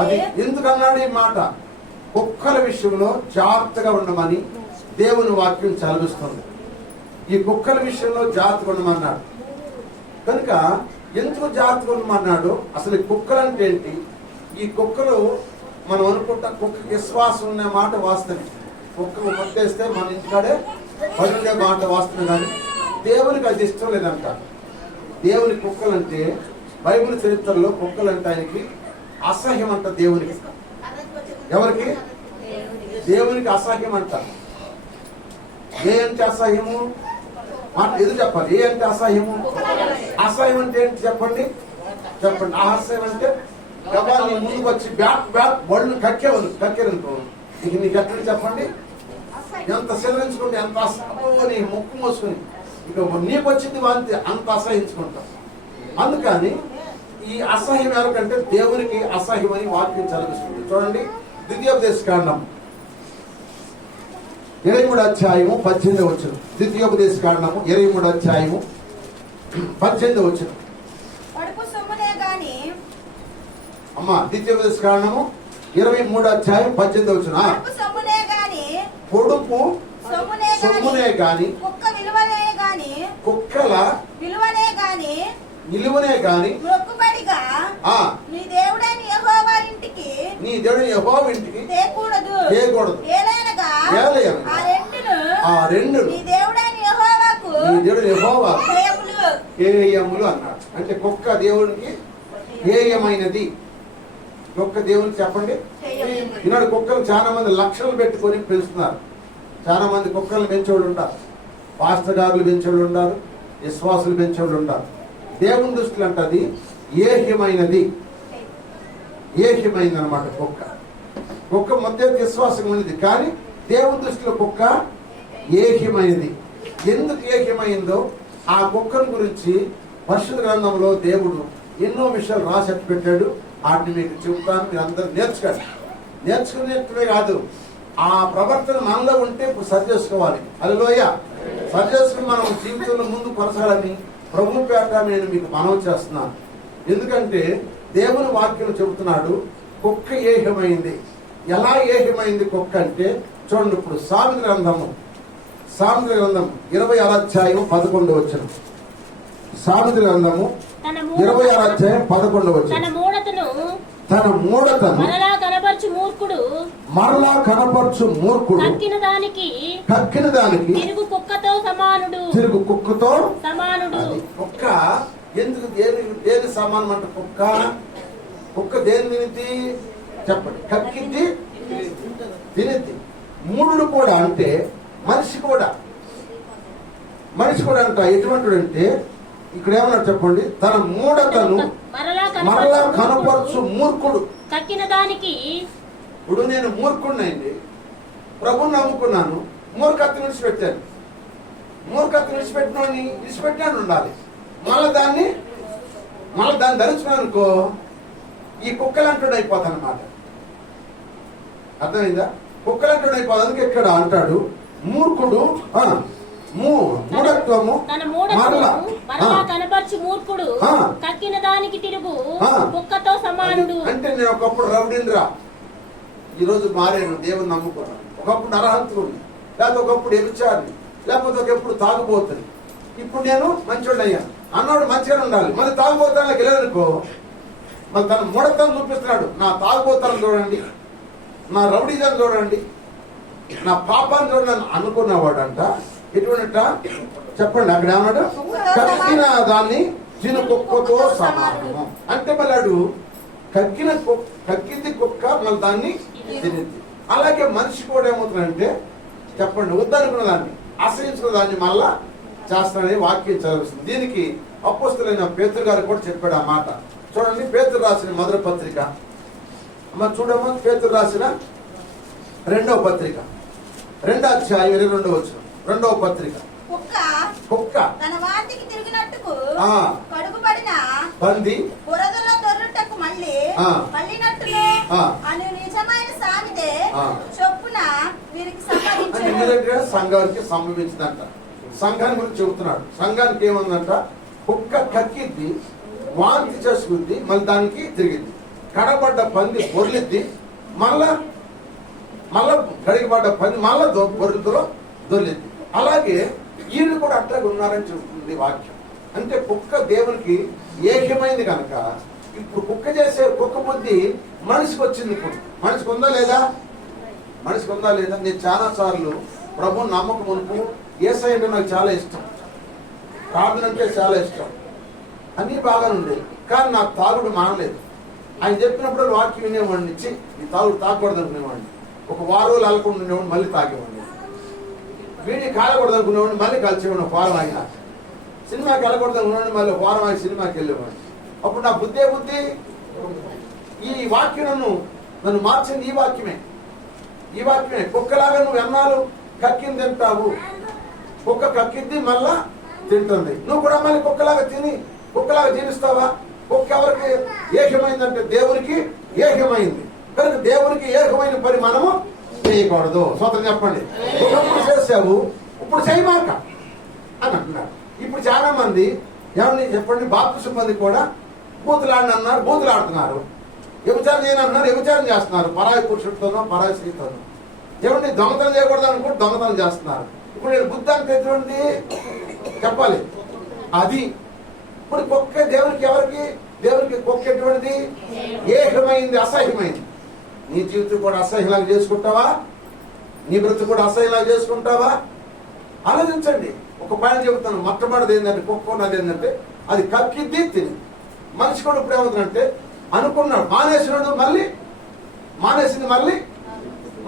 అది ఎందుకన్నాడు ఈ మాట? కుక్కల విషయంలో జాగ్రత్తగా ఉండమని దేవుని వాక్యం చదివిస్తుంది. ఈ కుక్కల విషయంలో జాగ్రత్తగా ఉండమన్నాడు. కనుక ఎందుకు జాగ్రత్తగా ఉండమన్నాడు? అసలు ఈ కుక్కలు అంటే ఏంటి? ఈ కుక్కలు మనం అనుకుంటా కుక్కకి విశ్వాసం ఉన్న మాట వాస్తవం. కుక్కకు కొట్టేస్తే మన ఇంటికాడే పడుండే మాట వాస్తవం. కానీ దేవునికి అది ఇష్టం లేదంట. దేవుని కుక్కలంటే బైబిల్ చరిత్రలో కుక్కలంటే ఆయనకి అసహ్యం అంట. దేవునికి, ఎవరికి? దేవునికి అసహ్యం అంట. ఏ అంటే అసహ్యము? మాట ఎదురు చెప్పాలి. ఏ అంటే అసహ్యము? అసహ్యం అంటే ఏంటి చెప్పండి? చెప్పండి. అసహ్యం అంటే నీ ముందుకు వచ్చి బ్యాక్ బళ్ళు కక్కేరనుకో, ఇక నీకు ఎక్కడ చెప్పండి? ఎంత సెలవించుకుంటే ఎంత నీ ముక్కు మోసుకుని ఇక నీకు వచ్చింది వాంతి అంత అసహించుకుంటాం. అందుకని ఈ అసహ్యం ఎవరికంటే దేవునికి అసహ్యం అని వాక్యం చదివిస్తుంది. చూడండి, ద్వితీయోపదేశకాండం 23వ అధ్యాయము 18వ వచనం. ద్వితీయోపదేశకాండము 23వ అధ్యాయము 18వ వచనం. అమ్మా, ద్వితీయోపదేశకాండము 23వ అధ్యాయం 18వ వచనం. పొడుపు సొమ్మునే గాని కుక్కల నిలువనే గాని నీ దేవుడైన యెహోవా ఇంటికి తేకూడదు. ఆ రెండు నీ దేవుడైన యెహోవాకు హేయములు అన్నాడు. అంటే కుక్క దేవుడికి హేయమైనది. కుక్క దేవునికి చెప్పండి. ఈనాడు కుక్కలు చాలా మంది లక్షలు పెట్టుకొని పెంచుతున్నారు. చాలా మంది కుక్కలు పెంచేవాళ్ళు ఉంటారు. పాస్టర్ గారులు పెంచేవాళ్ళు ఉంటారు. విశ్వాసులు పెంచేవాళ్ళు ఉంటారు. దేవుని దృష్టిలో అంటే అది ఏహ్యమైనది. ఏహ్యమైంది అనమాట కుక్క. కుక్క మధ్య విశ్వాసం ఉన్నది, కానీ దేవుని దృష్టిలో కుక్క ఏహ్యమైనది. ఎందుకు ఏహ్యమైందో ఆ కుక్కను గురించి పరిశుద్ధ గ్రంథంలో దేవుడు ఎన్నో విషయాలు రాసి పెట్టాడు. వాటిని మీకు చెబుతాను. మీరు అందరూ నేర్చుకోండి. నేర్చుకునేట్లే కాదు, ఆ ప్రవర్తన మనలో ఉంటే ఇప్పుడు సరి చేసుకోవాలి. హల్లెలూయా. సరి చేసుకుని మనం జీవితంలో ముందు కొనసాగాలని ప్రభు పేట నేను మీకు మనవి చేస్తున్నాను. ఎందుకంటే దేవుని వాక్యం చెబుతున్నాడు కుక్క ఏహ్యమైంది. ఎలా ఏహ్యమైంది కుక్క అంటే చూడండి. ఇప్పుడు సామెతల గ్రంథం 26వ అధ్యాయం 11వ వచనం. సామెతల గ్రంథము 26వ అధ్యాయం 11వ వచనం. తన మూఢతను మరలా కనపరచు మూర్ఖుడు కక్కిన దానికి తిరుగు కుక్కతో సమానుడు. కుక్క ఎందుకు దేని సమానం అంట? కుక్క దేని తినిద్ది చెప్పండి? కక్కిద్ది, తినిద్ది. మూఢుడు కూడా అంటే మనిషి కూడా అంట ఎటువంటి అంటే ఇక్కడ ఏమన్నా చెప్పండి? తన మూఢతను మరలా కనపరచు మూర్ఖుడు కక్కిన దానికి. ఇప్పుడు నేను మూర్ఖుడినండి, ప్రభుని నమ్ముకున్నాను, మూర్ఖత్వం విడిచిపెట్టాను. మూర్ఖత్వం విడిచిపెట్టాను ఉండాలి. మళ్ళీ దాన్ని ధరించుకున్నాను అనుకో, ఈ కుక్కలంటుడు అయిపోతాను అనమాట. అర్థమైందా? కుక్కలంటుడు అయిపోతుంది. అందుకే ఇక్కడ అంటాడు మూర్ఖుడు మూఢత్వము కనపరచు మూర్ఖుడు కక్కిన దానికి తిరుగు కుక్కతో సమానుడు. అంటే నేను ఒకప్పుడు రౌడీనిరా, ఈరోజు మారాను, దేవుని నమ్ముకున్నాను. ఒకప్పుడు నరహంతుడిని, లేకపోతే ఒకప్పుడు ఎరుచారిని, లేకపోతే ఒకప్పుడు తాగుబోతుంది. ఇప్పుడు నేను మంచోడు అయ్యాను. అన్నోడు మంచిగా ఉండాలి. మళ్ళీ తాగుబోతానికి వెళ్ళాలనుకో, మళ్ళీ తన మూఢత్వం చూపిస్తున్నాడు. నా తాగుబోతాను చూడండి, నా రౌడీజం చూడండి, నా పాపాన్ని చూడండి అనుకున్నవాడంట. ఎటువంటి చెప్పండి? అక్కడ ఏమన్నాడు? కక్కిన దాన్ని చిన్న కుక్కతో సమానము. అంటే మళ్ళాడు కక్కింది కుక్క, మళ్ళీ దాన్ని తినిద్ది. అలాగే మనిషి కూడా ఏమవుతుందంటే చెప్పండి, వద్దనుకున్న దాన్ని, ఆశ్రయించుకున్న దాన్ని మళ్ళా చేస్తానని వాక్యం చదివిస్తుంది. దీనికి అపోస్తలుడైన పేతురు గారు కూడా చెప్పాడు ఆ మాట. చూడండి, పేతురు రాసిన మొదటి పత్రిక. అమ్మ చూడమ్మా, పేతురు రాసిన 2వ పత్రిక 2వ అధ్యాయం 22వ వచనం. 2వ పత్రిక. కుక్క తన వాంతికి తిరిగినట్టుకు కడుగుబడిన పంది బురదలో దొర్లుటకు మళ్ళినట్టును అని నిజమైన సామెత చొప్పున వీరికి సంభవించింది. సంఘానికి సంభవించిందంట. సంఘాన్ని గురించి చెబుతున్నాడు. సంఘానికి ఏముందంట? కుక్క కక్కిద్ది, వాంతి చేసుకుంది, మళ్ళీ దానికి తిరిగింది. కడబడ్డ పంది పొర్లిద్ది, మళ్ళా కడిగిపడ్డ పంది మళ్ళా పొరులతో దొర్లిద్ది. అలాగే వీళ్ళు కూడా అట్లాగే ఉన్నారని చెబుతుంది వాక్యం. అంటే కుక్క దేవునికి ఏకమైంది కనుక ఇప్పుడు కుక్క బుద్ధి మనిషికి వచ్చింది. ఇప్పుడు మనిషికి ఉందా లేదా? మనిషికి ఉందా లేదా? నేను చాలా సార్లు ప్రభు నమ్మకం మునుపు యేసయ్య అంటే నాకు చాలా ఇష్టం, ప్రార్థన అంటే చాలా ఇష్టం, అన్నీ బాగానే ఉండేది. కానీ నాకు తాగుడు మానలేదు. ఆయన చెప్పినప్పుడు వాక్యం వినేవాడిని, ఇచ్చి ఈ తాగుడు తాగకూడదు అనుకునేవాడిని. ఒక వారం అలకుండా ఉండేవాడిని, మళ్ళీ తాగేవాడిని. వీడిని కాలకూడదు అనుకునేవాడిని, మళ్ళీ కలిసేవాడిని. ఒక వారం ఆయన సినిమాకి వెళ్ళకూడదు అనుకునేవాడిని, మళ్ళీ ఒక వారం ఆయన సినిమాకి వెళ్ళేవాడిని. అప్పుడు నా బుద్ధి ఈ వాక్యం నన్ను మార్చింది. ఈ వాక్యమే కుక్కలాగా నువ్వు ఎన్నాళ్ళు కక్కింది తింటావు. కుక్క కక్కిద్ది మళ్ళా తింటుంది, నువ్వు కూడా మళ్ళీ కుక్కలాగా జీవిస్తావా? కుక్క ఎవరికి ఏకమైందంటే దేవునికి ఏకమైంది కనుక దేవునికి ఏకమైన పని మనము చేయకూడదు. స్వతంత్రం చెప్పండి. ఒకప్పుడు చేసావు, ఇప్పుడు చేయమాక అని అంటున్నారు. ఇప్పుడు చాలా మంది ఎవరిని చెప్పండి, బాప్తిసం మంది కూడా బూతులాడుతున్నారు, వ్యభిచారం చేయనంటున్నారు, వ్యభిచారం చేస్తున్నారు. పరాయి పురుషుడితోనో పరాయి స్త్రీతోనో. ఏమండి దొంగతనం చేయకూడదు అనుకుంటే దొంగతనం చేస్తున్నారు. ఇప్పుడు నేను బుద్ధి అంటే ఎటువంటి చెప్పాలి అది. ఇప్పుడు కుక్క దేవునికి కుక్క ఎటువంటిది? ఏకమైంది, అసహ్యమైంది. నీ జీవితం కూడా అసహ్యంలాగా చేసుకుంటావా? నీ బ్రతుకు కూడా అసహ్యంలాగా చేసుకుంటావా? ఆలోచించండి. ఒక పైన చెబుతాను, మొట్టమొదటిది ఏంటంటే కుక్క ఉన్నది ఏంటంటే అది కక్కిద్ది తిని. మనిషి కూడా ఇప్పుడు ఏమవుతుందంటే అనుకున్నాడు, మానేసింది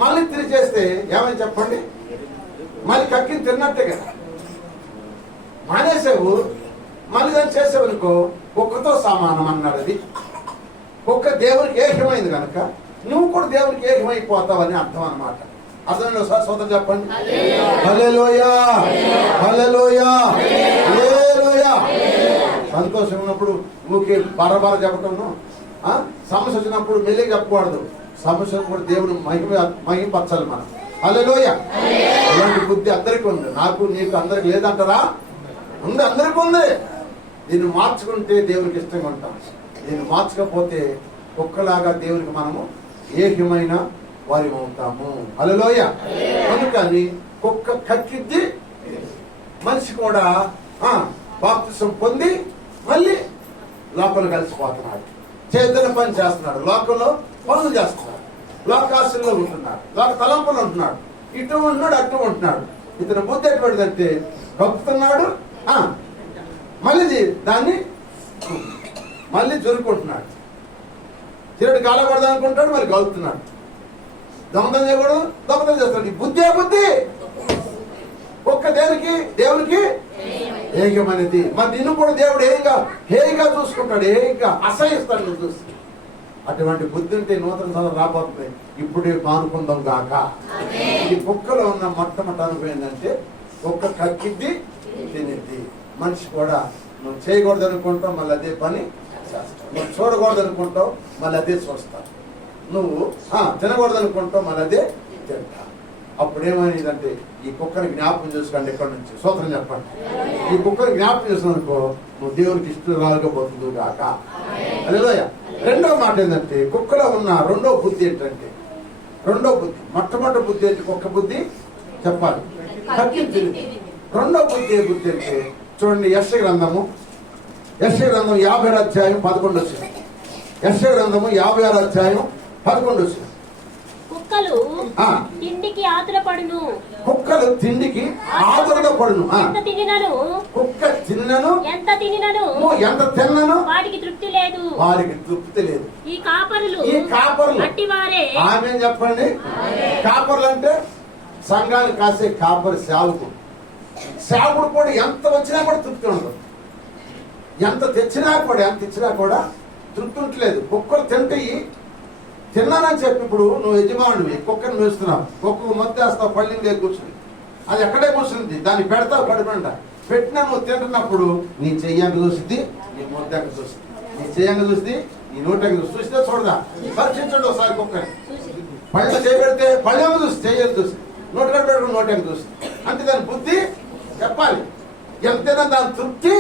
మళ్ళీ తిరిగి చేస్తే ఏమని చెప్పండి? మళ్ళీ కక్కిని తిన్నట్టే కదా. మానేసావు మళ్ళీ దాన్ని చేసావు అనుకో, కుక్కతో సమానం అన్నాడు. అది కుక్క దేవునికి ఏకమైంది కనుక నువ్వు కూడా దేవునికి ఏకమైపోతావని అర్థం అన్నమాట. అర్థం సోదరు చెప్పండి. హల్లెలూయా, హల్లెలూయా, హల్లెలూయా. సంతోషం ఉన్నప్పుడు ఊకే బరబర చెప్పటం, సమస్య వచ్చినప్పుడు మెల్లిగా చెప్పకూడదు. సమస్య కూడా దేవుని మహిమపరచాలి మనం. హల్లెలూయా. ఇలాంటి బుద్ధి అందరికీ ఉంది, నాకు నీకు అందరికి లేదంటారా? ఉంది, అందరికీ ఉంది. దీన్ని మార్చుకుంటే దేవునికి ఇష్టంగా ఉంటాం. దీన్ని మార్చకపోతే కుక్కలాగా దేవునికి మనము ఏకమైన వారి అవుతాము. హల్లెలూయా. అందుకని కుక్క కక్కిద్ది, మనిషి కూడా బాప్తిసం పొంది మళ్ళీ లోకంలో కలిసిపోతున్నాడు, చేతుల పని చేస్తున్నాడు, లోకంలో పనులు చేస్తున్నాడు, లోకాశల్లో ఉంటున్నాడు, లోక తలంపులు ఉంటున్నాడు, ఇటు ఉంటున్నాడు, అటు ఉంటున్నాడు. ఇతను బుద్ధి ఎటువంటిదంటే కక్కుతున్నాడు, మళ్ళీ జరుపుకుంటున్నాడు. చిరటి కాలకూడదు అనుకుంటాడు, మళ్ళీ గలుపుతున్నాడు. దొంగతనం చేయకూడదు, దొంగతనం చేస్తాడు. ఈ బుద్ధి ఒక్క దేవునికి ఏకమైనది. మరి నిన్ను కూడా దేవుడు హేయిగా చూసుకుంటాడు, హేయిగా అసహిస్తాడు నువ్వు చూసి. అటువంటి బుద్ధి ఉంటే నూతన సంవత్సరం రాబోతుంది. ఇప్పుడే మానుకుందాం గాక. ఈ కుక్కలో ఉన్న మొట్టమొదటి అనుభవం ఏంటంటే కుక్క కక్కిద్ది తినిద్ది. మనిషి కూడా నువ్వు చేయకూడదు అనుకుంటావు, మళ్ళీ అదే పని చేస్తావు. నువ్వు చూడకూడదు అనుకుంటావు, మళ్ళీ అదే చూస్తావు. నువ్వు తినకూడదు అనుకుంటావు, మళ్ళీ అదే తింటావు. అప్పుడు ఏమైందంటే ఈ కుక్కని జ్ఞాపకం చేసుకోండి. ఎక్కడి నుంచి సూత్రం చెప్పండి. ఈ కుక్కని జ్ఞాపకం చేసినందుకో నువ్వు దేవునికి ఇష్టరాలుగా పోతుంది కాక. హల్లెలూయా. రెండో మాట ఏంటంటే కుక్కలో ఉన్న రెండో బుద్ధి ఏంటంటే మొట్టమొదటి బుద్ధి ఏంటి? కుక్క బుద్ధి చెప్పాలి, కక్కి తిరిగి. రెండో బుద్ధి అంటే చూడండి, యెషయా గ్రంథము 50 అధ్యాయం 11 వచ్చింది. యెషయా గ్రంథము 56 అధ్యాయం 11 వచ్చింది. కుక్కలు తిండికి ఆతురపడును, ఎంత తినినను ఎంత తిన్నను వాటికి తృప్తి లేదు. ఈ కాపరులు అట్టివారే. ఆమె చెప్పండి. కాపరులు అంటే సంఘాన్ని కాసే కాపరి, సేవకుడు కూడా ఎంత వచ్చినా కూడా తృప్తి ఉండదు. ఎంత ఇచ్చినా కూడా తృప్తి ఉండలేదు. కుక్కలు తిన్నానని చెప్పి ఇప్పుడు నువ్వు యజమానుడివి, కుక్కను మేస్తున్నావు, కుక్కకు మొత్తేస్తావు, పళ్ళిన దగ్గర కూర్చుని, అది ఎక్కడే కూర్చుంది, దాన్ని పెడతావు కడుపుండ. పెట్టినా నువ్వు తింటున్నప్పుడు నీ చెయ్యంగా చూసింది, నీ మొత్తంగా చూసింది, నీ చెయ్యంగా చూసింది, నీ నోటంగా చూస్తే చూడదా? పరీక్షించండి ఒకసారి కుక్కని. పళ్ళ చేయబెడితే పళ్ళెంగా చూసి, చెయ్యని చూసి, నోటుగా పెట్టుకుని నోటంగా చూసింది. అంటే దాని బుద్ధి చెప్పాలి. ఎంతైనా దాని తృప్తి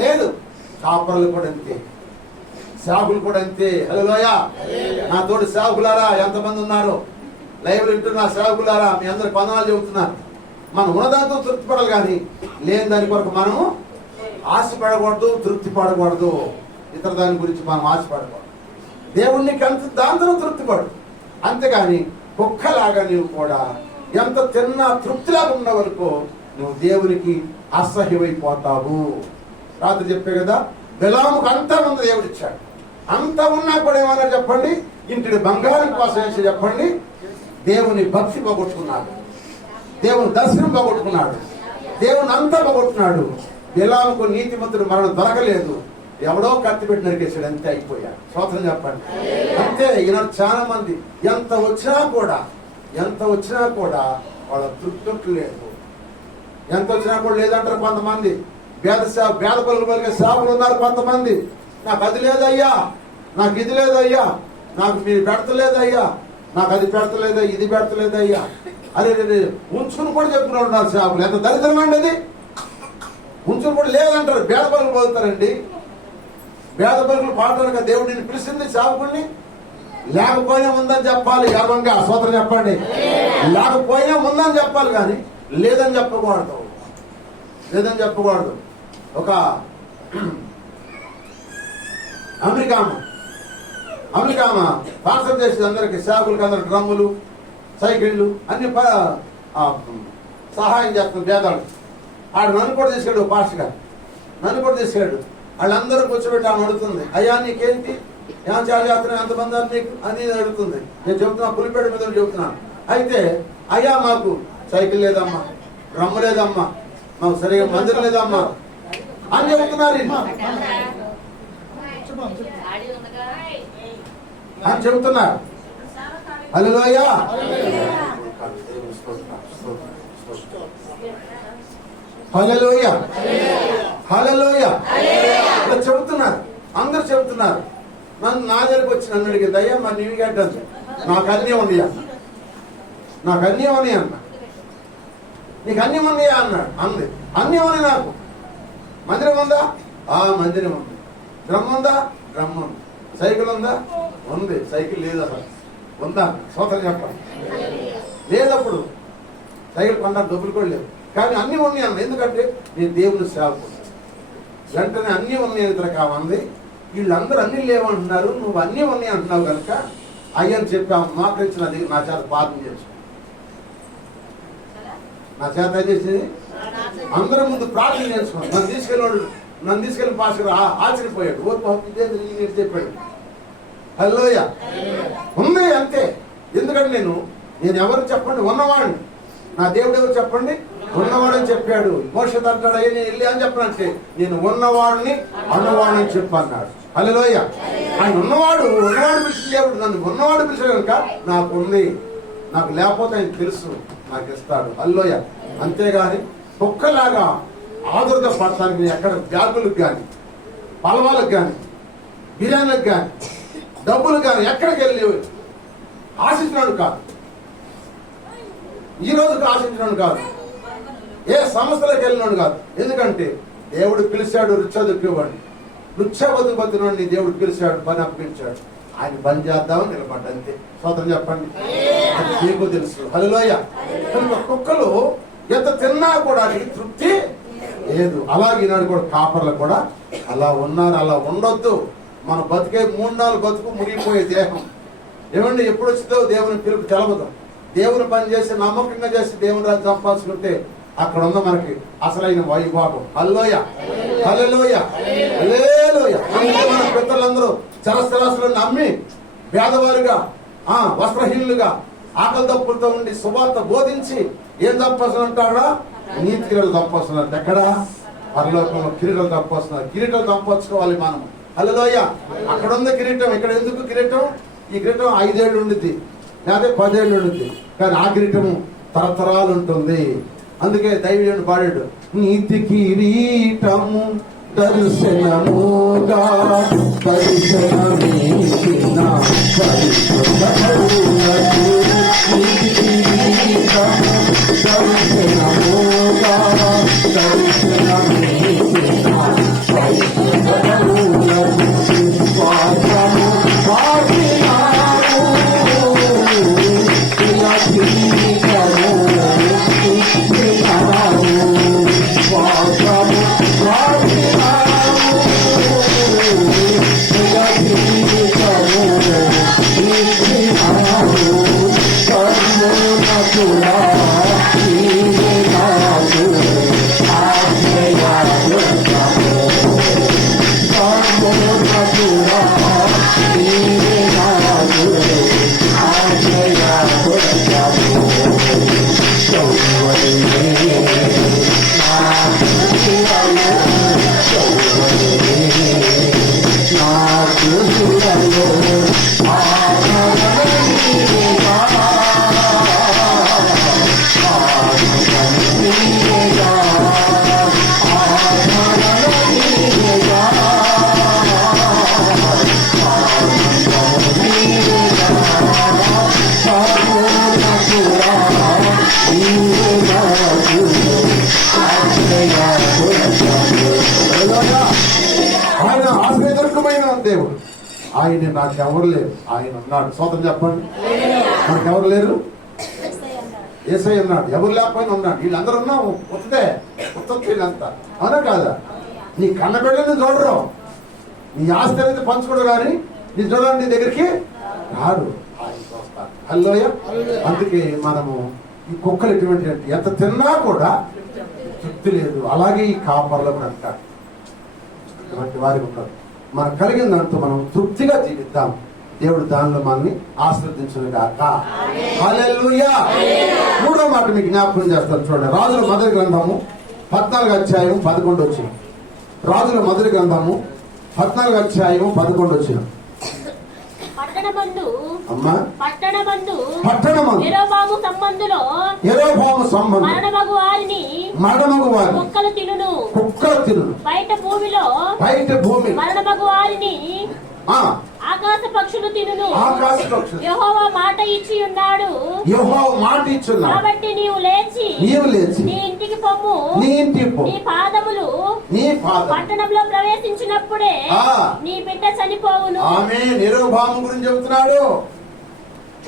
లేదు. కాపర్లు కూడా అంతే, సేవకులు కూడా అంతే. హల్లెలూయా. నా తోటి సేవకులారా ఎంతమంది ఉన్నారు, లైవ్ వింటున్న సేవకులారా, మీ అందరికి వందనాలు చెబుతున్నారు. మనం ఉన్నదాంతో తృప్తి పడాలి, కానీ లేని దాని కొరకు మనం ఆశపడకూడదు, తృప్తి పడకూడదు. ఇతర దాని గురించి మనం ఆశపడకూడదు. దేవుణ్ణి కంత దాంతో తృప్తి పడు. అంతేగాని కుక్కలాగా నీవు కూడా ఎంత తిన్నా తృప్తిలాగా ఉన్న వరకు నువ్వు దేవునికి అసహ్యమైపోతావు. రాత్రి చెప్పే కదా, బిలాముకు అంతా ఉంది దేవుడిచ్చాడు. అంతా ఉన్నా కూడా ఏమన్నా చెప్పండి, ఇంటిని బంగారం కోసం వేసి చెప్పండి, దేవుని భక్తి పోగొట్టుకున్నాడు, దేవుని దర్శనం పోగొట్టుకున్నాడు, దేవుని అంతా పోగొట్టుకున్నాడు. బిలాముకు నీతిమంతుడు మరణం దొరకలేదు, ఎవడో కత్తి పెట్టి నరికేసాడు, అంతే అయిపోయాడు. స్తోత్రం చెప్పండి. అంతే. ఈనాడు చాలా మంది ఎంత వచ్చినా కూడా వాళ్ళ తృప్తి లేదు. ఎంత వచ్చినా కూడా లేదంటారు కొంతమంది. పేద పలుకు పలికే సేవకులు ఉన్నారు కొంతమంది. నాకు అది లేదయ్యా, నాకు ఇది లేదయ్యా, నాకు మీరు పెడతలేదయ్యా, నాకు అది పెడతలేదా, ఇది పెడతలేదయ్యా, అరే ఉంచుకుని కూడా చెప్తున్నాడు ఉన్నారు సేవకులు. ఎంత దరిద్రం అండి అది. ఉంచుకుని కూడా లేదంటారు. పేద పలుకులు పోతారండి. పేద పలుకులు పాడతారు. దేవుడిని పిలిచింది సేవకుల్ని. లేకపోయినా ఉందని చెప్పాలి. గర్వంగా స్తోత్రం చెప్పండి. లేకపోయినా ఉందని చెప్పాలి, కానీ లేదని చెప్పకూడదు. ఒక అమెరికామ పార్సల్ చేసేది అందరికి, సేవకులకి అందరికి డ్రమ్ములు, సైకిళ్ళు అన్ని సహాయం చేస్తుంది పేదవాళ్ళు. ఆడు నన్ను కూడా తీసుకెళ్ళాడు, పాస్టర్ గారు నన్ను కూడా తీసుకెళ్ళాడు. వాళ్ళందరూ కూర్చోబెట్టి ఆమె అడుగుతుంది, అయ్యా నీకేంటి, ఏం చాలా చేస్తున్నావు, ఎంతమంది నీకు అని అడుగుతుంది. నేను చెబుతున్నా, పులిపేట మీద చెబుతున్నాను. అయితే అయ్యా మాకు సైకిల్ లేదమ్మా, డ్రమ్ము లేదమ్మా, మాకు సరిగా మందిరం లేదమ్మా అని చెబుతున్నారు అని చెబుతున్నారు. హల్లెలూయా. హల్లెలూయా. హల్లెలూయా. ఇలా చెబుతున్నారు, అందరూ చెబుతున్నారు. నా దగ్గరికి వచ్చి నన్ను అడిగింది, అయ్యా మరి నీవు గడ్డంది, నాకు అన్నీ ఉన్నాయా, నాకు అన్నీ ఉన్నాయి అన్న. నీకు అన్నీ ఉన్నాయా అన్నాడు. అంది అన్నీ ఉన్నాయి నాకు. మందిరం ఉందా? మందిరం ఉంది. డ్రమ్ ఉందా? డ్రమ్ ఉంది. సైకిల్ ఉందా? ఉంది. సైకిల్ లేదు అసలు. ఉందా? స్తోత్రం చెప్పండి. లేదప్పుడు సైకిల్ కొన్నా డబ్బులు కూడా లేవు, కానీ అన్నీ ఉన్నాయి అన్న. ఎందుకంటే నేను దేవుని సేవకుడు. వెంటనే అన్నీ ఉన్నాయి ఇతర కావంది. వీళ్ళందరూ అన్నీ లేవంటున్నారు, నువ్వు అన్నీ ఉన్నాయి అంటున్నావు కనుక అయ్యని చెప్పాము. మాకరించినది నా చేత పాపం చేసు, నా చేత చేసి అందరి ముందు ప్రార్థన చేసుకున్నాను. నన్ను తీసుకెళ్ళి పాస్టర్ ఆశ్చర్యపోయాడు. ఓర్పు చెప్పాడు. హల్లెలూయా. ఉంది అంతే. ఎందుకంటే నేను ఎవరు చెప్పండి, ఉన్నవాడిని. నా దేవుడు ఎవరు చెప్పండి, ఉన్నవాడని చెప్పాడు. మోషే అంటాడు, అయ్యా నేను వెళ్ళి అని చెప్పనంటే నేను ఉన్నవాడిని అన్నవాడిని చెప్పన్నాడు. హల్లెలూయా. ఆయన ఉన్నవాడు పిలిచిన దేవుడు. నన్ను ఉన్నవాడు పిలిచాడు కనుక నాకు ఉంది, నాకు లేకపోతే ఆయన తెలుసు, నాకు ఇస్తాడు. హల్లెలూయా. అంతేగాని కుక్కలాగా ఆదుర్గా పడటానికి ఎక్కడ బ్యాగులకు కానీ, పలవాలకు కానీ, బిర్యానీలకు కానీ, డబ్బులు కానీ ఎక్కడికి వెళ్ళి ఆశించినాడు కాదు. ఈ రోజుకి ఆశించినాడు కాదు. ఏ సంస్థలకు వెళ్ళినాడు కాదు. ఎందుకంటే దేవుడు పిలిచాడు రుచ్చదుక్కేవాడిని, రుచ్చబతుబతిని దేవుడు పిలిచాడు, పని అప్పగించాడు. ఆయన పని చేద్దామని నిలబడ్డ అంతే. స్తోత్రం చెప్పండి. అది మీకు తెలుసు. హల్లెలూయా. కనుక కుక్కలు ఎంత తిన్నా కూడా అది తృప్తి లేదు. అలాగే ఈనాడు కూడా కాపర్లు కూడా అలా ఉన్నారు. అలా ఉండొద్దు. మన బతికే 3-4 బతుకు మునిగిపోయే దేహం. ఏమండి ఎప్పుడు వచ్చిందో దేవుని పిలుపు తెలవదు. దేవుని పని చేసి నమ్మకంగా చేసి దేవుని రాజు సంపాదించుకుంటే అక్కడ ఉన్న మనకి అసలైన వైభాగం. హల్లెలూయా. హల్లెలూయా. హల్లెలూయా. మన పితరులందరూ చరస్థలాలను నమ్మి పేదవారుగా, వస్త్రహీనులుగా, ఆకలి దప్పులతో ఉండి సువార్త బోధించి ఏం తప్పొస్తున్నారు అంటారా? నీతి కిరీటాలు తప్పొస్తున్నారు. ఎక్కడ? పరలోకంలో కిరీటాలు తప్పొస్తున్నారు. కిరీటాలు తప్పొచ్చుకోవాలి మనం. హల్లెలూయా. అక్కడ ఉంది కిరీటం. ఇక్కడ ఎందుకు కిరీటం? ఈ కిరీటం 5 ఏళ్ళు ఉండిద్ది, లేదా 10 ఏళ్ళు ఉండిద్ది, కానీ ఆ కిరీటము తరతరాలు ఉంటుంది. అందుకే దైవజనుడు పాడాడు, నీతి కిరీటము దర్శనముగా పరిశనమీచిన పరిశుద్ధులకు, నీతి కిరీటము దర్శనముగా పరిశనమీచిన పరిశుద్ధులకు ఆయన నాకెవరు లేరు, ఆయన ఉన్నాడు. సోదరం చెప్పండి, నాకెవరు లేరు, యేసయ్య ఉన్నాడు. ఎవరు లేకపోయినా ఉన్నాడు. వీళ్ళందరూ ఉన్నావు ఉత్తే వీళ్ళంతా, అవునా కాదా? నీ కన్న బిడ్డని చూడరు, నీ ఆస్తి అనేది పంచుకోడు, కానీ నీ చూడండి నీ దగ్గరికి రాడు, ఆయన చూస్తారు. హల్లెలూయా. అందుకే మనము ఈ కుక్కలు ఎటువంటి ఎంత తిన్నా కూడా తృప్తి లేదు. అలాగే ఈ కాపర్లు కూడా అంటారు, ఇటువంటి వారికి ఉన్నారు. మనకు కలిగిన దాంతో మనం తృప్తిగా జీవిద్దాం. దేవుడు దానిలో మనల్ని ఆశీర్వదించును గాక. హల్లెలూయా. మూడో మాట మీకు జ్ఞాపకం చేస్తాను చూడండి. రాజుల మొదటి గ్రంథము 14వ అధ్యాయం 11వ వచనం. రాజుల మొదటి గ్రంథము 14వ అధ్యాయం 11వ వచనం. పట్టణమందు యెరోబాము సంబంధులు మరణమగు వారిని కుక్కలు తినును. బయట భూమిలో మరణమగు వారిని ఆకాశ పక్షులు తినును. యెహోవా మాట ఇచ్చి ఉన్నాడు. కాబట్టి నీవు లేచి నీ ఇంటికి పొమ్ము. నీ పాదములు పట్టణంలో ప్రవేశించినప్పుడే నీ బిడ్డ చనిపోవును. ఆమేన్. యెరోబాము గురించి చెబుతున్నాడు.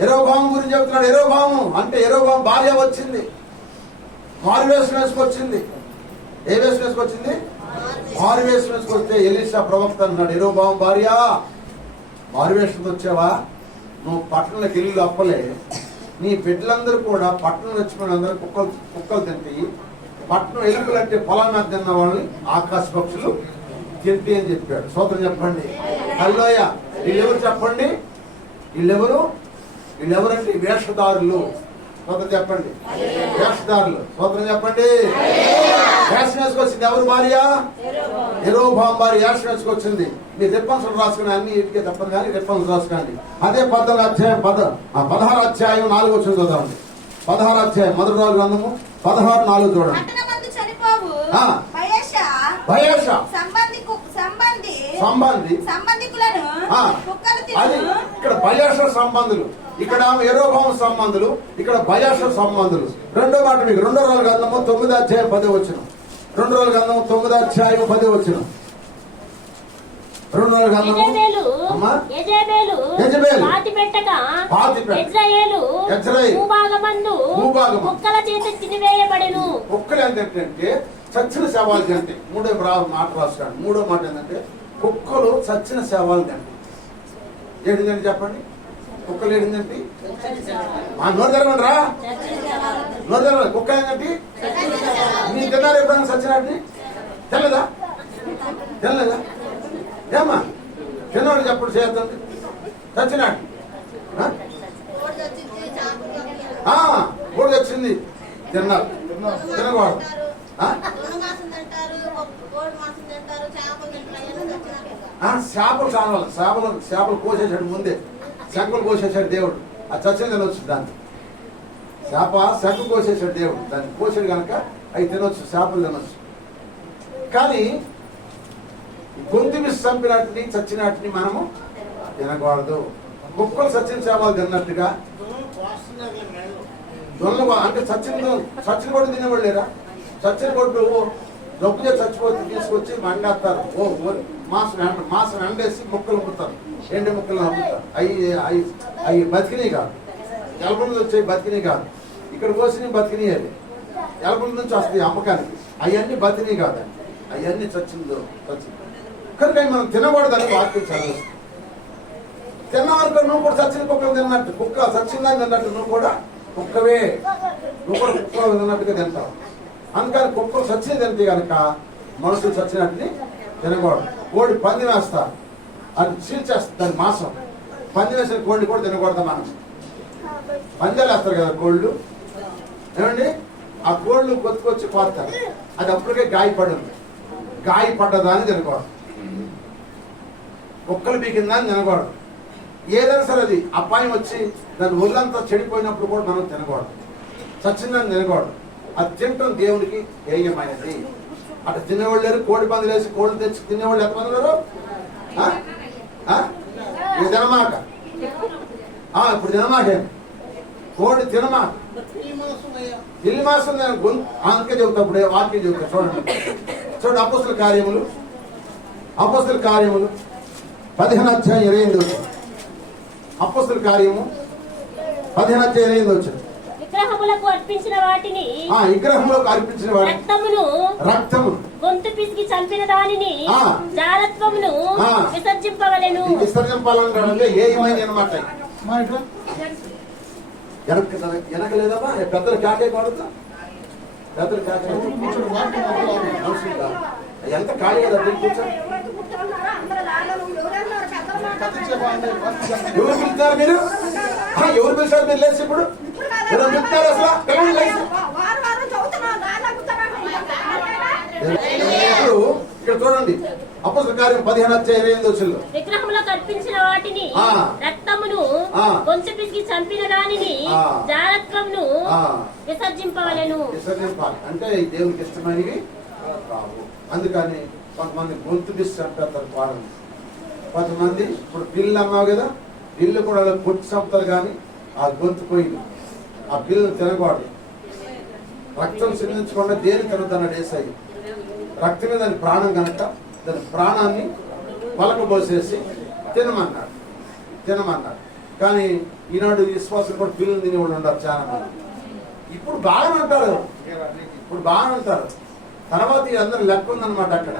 యెరోబాము అంటే యెరోబాము భార్య వచ్చింది, మారువేషం వేసుకొచ్చింది. ఏ వేషం వేసుకొచ్చింది? మారువేషం వేసుకొస్తే ఎలీషా ప్రవక్త అన్నాడు, యెరోబాము భార్య మారువేషం వచ్చావా? నువ్వు పట్టణంలోకి ఇల్లు అప్పలే, నీ బిడ్డలందరూ కూడా పట్టణం వచ్చిన అందరూ కుక్కలు తింటాయి. పట్టణం ఎలుకలు అంటే పొలం మీద తిన్న వాళ్ళని ఆకాశ పక్షులు తింటి అని చెప్పాడు. స్తోత్రం చెప్పండి. హల్లెలూయా. వీళ్ళెవరు చెప్పండి? వీళ్ళెవరంటే వేషధారులు. స్తోత్రం చెప్పండి. వేషధారులు. స్తోత్రం చెప్పండి. వేషం వేసుకొచ్చింది ఎవరు భార్య? యెరోబాము భార్య వేషం వేసుకొచ్చింది. మీరు రెఫరెన్స్లు రాసుకుని అన్ని ఇంటికే తప్పదు, కానీ రెఫరెన్స్ రాసుకోండి. అదే 16వ అధ్యాయం 16వ అధ్యాయం 4వ వచనం చదవండి. 16వ అధ్యాయం మొదటి రాజుల గ్రంథము 16:4 చూడండి. అది ఇక్కడ బయాష సంబంధులు, ఇక్కడ యెరోబాము సంబంధులు, ఇక్కడ బయాష సంబంధులు. రెండో మాట మీకు 2వ రాజుల గ్రంథము 9వ అధ్యాయం 10వ వచనం. 2వ రాజుల గ్రంథము 9వ అధ్యాయం 10వ వచనం. కుక్కలు ఏంటంటే చచ్చిన శవాలు తింటే. మూడో మాట రాస్తాడు. మూడో మాట ఏంటంటే కుక్కలు చచ్చిన శవాలు తింటే. ఏంటిదండి చెప్పండి? కుక్కలు ఏంటిదంటే నోరు తెరవండి రా, నోరు తెరవండి. కుక్క ఏంటంటే నీ తిన్నారు ఎప్పుడైనా చచ్చినాడిని? తెల్లదా? ఏమ్మా తిన్నాడు చెప్పడు చేద్దాం. చచ్చినాడు కూడా వచ్చింది తిన్నారు, తినకూడదు. చేపలు కావాలి, చేపలు కోసేసాడు ముందే, శంకులు కోసేసాడు దేవుడు. ఆ చచ్చిన తినొచ్చు దాన్ని. శంకు కోసేసాడు దేవుడు, దాన్ని కోసాడు కనుక అవి తినొచ్చు, చేపలు తినొచ్చు. కానీ గొంతు మిస్ చంపినట్టుని చచ్చినట్టుని మనము తినకూడదు. కుక్కలు చచ్చిన చేపలు తిన్నట్టుగా దొంగ అంటే చచ్చిన కొట్టు తినేవాళ్ళు లేరా? చచ్చిన కొట్టు జబ్బు చేసి చచ్చిపోతే తీసుకొచ్చి మండేస్తారు. మాసం ఎండేసి ముక్కలు అమ్ముతారు, ఎండి ముక్కలు అమ్ముతారు. అవి బతికినాయి కాదు, ఎలపల నుంచి వచ్చాయి బతికినాయి కాదు. ఇక్కడ కోసి బతికినాయి. అది ఎలపల నుంచి వస్తాయి అమ్మకానికి. అవన్నీ బతికినాయి కాదు, అవన్నీ చచ్చింది. కనుక మనం తినకూడదని వాక్యం చదివిస్తాం. తిన్నావనుకో నువ్వు కూడా చచ్చిన కుక్కలు తిన్నట్టు, కుక్క చచ్చిందని తిన్నట్టు నువ్వు కూడా కుక్కవే, నువ్వు కూడా కుక్కలు తిన్నట్టుగా తింటావు. అందుకని కుక్కలు చచ్చింది తింటే కనుక మనుషులు చచ్చినట్టుని తినకూడదు. కోడి పంది వేస్తారు, అది చీల్చేస్తుంది దాని మాంసం. పంది వేసిన కోడిని కూడా తినకూడదు మనం. పందాలు వేస్తారు కదా కోళ్ళు, ఏమండి? ఆ కోళ్ళు కొట్టుకొచ్చి కోస్తారు, అది అప్పటికే గాయపడింది. గాయపడ్డదాన్ని తినకూడదు. కుక్కలు పీకిందాన్ని తినకూడదు. ఏదైనా సరే అది అపాయం వచ్చి దాని ఒళ్ళంతా చెడిపోయినప్పుడు కూడా మనం తినకూడదు. చచ్చిందని తినకూడదు. అది తినటం దేవునికి హేయమైనది. అటు తినేవాళ్ళు లేరు. కోడి పందులు వేసి కోళ్ళు తెచ్చి తినేవాళ్ళు ఎంతమంది ఉన్నారు? ఇది తినమాక. ఇప్పుడు తినమాకే, కోడి తినమాక. ఇల్లు మాసం అందుకే చెబుతా, ఇప్పుడు వాక్యం చెబుతా. చూడండి అపోస్తల కార్యములు 15:28 అపోస్తలుల కార్యము 15:28 విగ్రహములకు అర్పించిన వాటిని విగ్రహములకు అర్పించిన వాటి రక్తము గొంతు పిసికి చంపిన దానిని జారత్వమును విసర్జింపవలెను. విసర్జింపాలంటే ఏమైంది అనమాట. వెనకలేదమ్మా పెద్దలు కాకే కొడతా పెద్దలు కాకే ఎంత ఖాళీ కదా కూర్చొని ఎవరు పిలుస్తారు మీరు? ఎవరు పిలిచారు మీరు? లేచి ఇప్పుడు ఎవరు పిలుస్తారు అసలు? ఇప్పుడు ఇక్కడ చూడండి అపోస్తలుల కార్యం 15:28 విగ్రహములకు అర్పించిన వాటిని రక్తమును గొంతు పిసికి చంపిన దానిని జారత్వమును విసర్జింపవలెను. విసర్జింపాలి అంటే దేవునికి ఇష్టమైనవి రావు. అందుకని కొంతమంది గొంతు పిసి చంపేస్తారు పాడని. కొంతమంది ఇప్పుడు పిల్లలు అమ్మావు కదా, పిల్లలు కూడా పొట్టి చంపుతారు కానీ ఆ గొంతు పోయింది. ఆ పిల్లలు తినకూడదు. రక్తం చిందించకుండా దేని తినదన్నాడు యేసయ్య. రక్తమే దాని ప్రాణం కనుక దాని ప్రాణాన్ని పలకబోసేసి తినమన్నాడు. కానీ ఈనాడు విశ్వాసం కూడా పిల్లలు తినేవాళ్ళు ఉంటారు చాలా మంది. ఇప్పుడు బాగానే ఉంటారు. తర్వాత అందరూ లెక్క ఉందన్నమాట. అక్కడ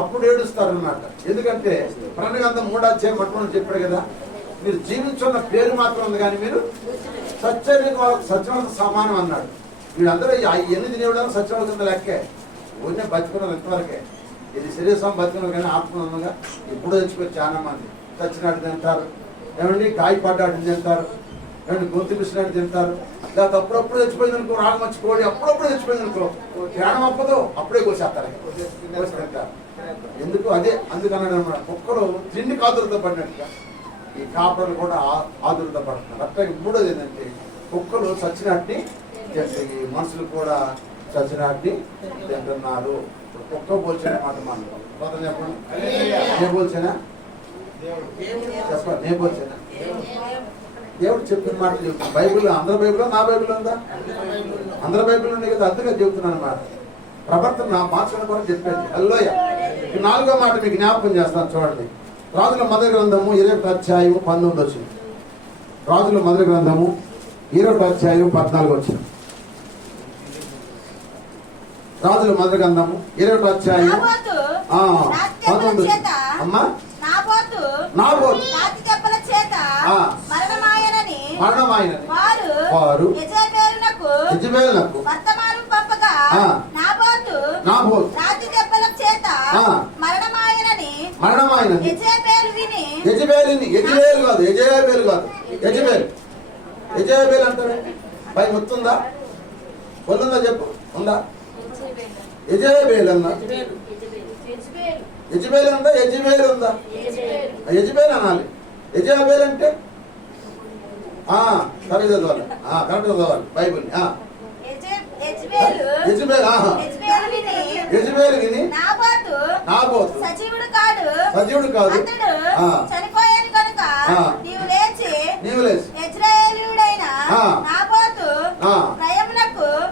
అప్పుడు ఏడుస్తారు అన్నమాట. ఎందుకంటే ప్రణగంధం 3 పట్టుకుని చెప్పాడు కదా, మీరు జీవించున్న పేరు మాత్రం ఉంది కానీ మీరు సత్యవంత సమానం అన్నాడు. వీళ్ళందరూ ఎన్ని తినేవాళ్ళు సత్యవంత కింద లెక్కే. ఊరినే బతుకున్న ఇంతవరకే. ఇది శరీరం బతుకున్నారు కానీ ఆత్మగా ఎప్పుడో చచ్చిపోయి చాలా మంది చచ్చినట్టు తింటారు, ఏమండి కాయ పడ్డాడు తింటారు, ఏమండి గొంతు పిసినట్టు తింటారు. లేకపోతే అప్పుడప్పుడు చచ్చిపోయింది అనుకో, రాగం మర్చిపోయి అప్పుడప్పుడు చచ్చిపోయింది అనుకో, ప్రాణం అప్పదో అప్పుడే కోసేస్తారు, కోసి తింటారు. ఎందుకు అదే అందుకన్నాడు అన్నమాట. కుక్కలు తిండి ఆదురత పడినట్టుగా ఈ కాపర్లు కూడా ఆదురత పడుతున్నారు. అట్లాగే మూడోది ఏంటంటే కుక్కలు చచ్చినట్టు మనుషులు కూడా చచ్చినట్టు తింటున్నారు. కుక్క పోల్చిన మాట మనం చెప్పండి. నే పోల్చేనా చెప్పండి, నే పోల్చేనా? దేవుడు చెప్పిన మాట చెప్తాను. బైబిల్ అందరి బైబిల్లో నా బైబిల్ ఉందా? అందరి బైబిల్ ఉన్నాయి కదా, అందుకే చెబుతున్నాను అన్నమాట. ప్రవర్తన నా మార్చడం కూడా చెప్పేది. హల్లెలూయా. 4వ మాట మీకు జ్ఞాపకం చేస్తాను చూడండి. రాజుల మొదటి గ్రంథము 21:19. రాజుల మొదటి గ్రంథము 21:14. రాజుల మొదటి గ్రంథము 21:19. అమ్మా నాబోతు మరణమాయనని వారు యెజెబెలునకు నాబోతు మరణమాయనని యెజెబెలు అంటారు. పై గుర్తుందా? ఒళ్ళుందా చెప్పు, ఉందా? యెజెబెలు అన్నా, యెజెబెలు ఉందా? యెజెబెలు ఉందా? యెజెబెలు అనాలి. యెజెబెలు అంటే కరెక్ట్ చదవాలి, కరెక్ట్ చదవాలి బైబుల్. యెజెబెలు విని నాబోతు సజీవుడు కాదు, నీవు లేచి యెజ్రెయేలీయుడైన నాబోతు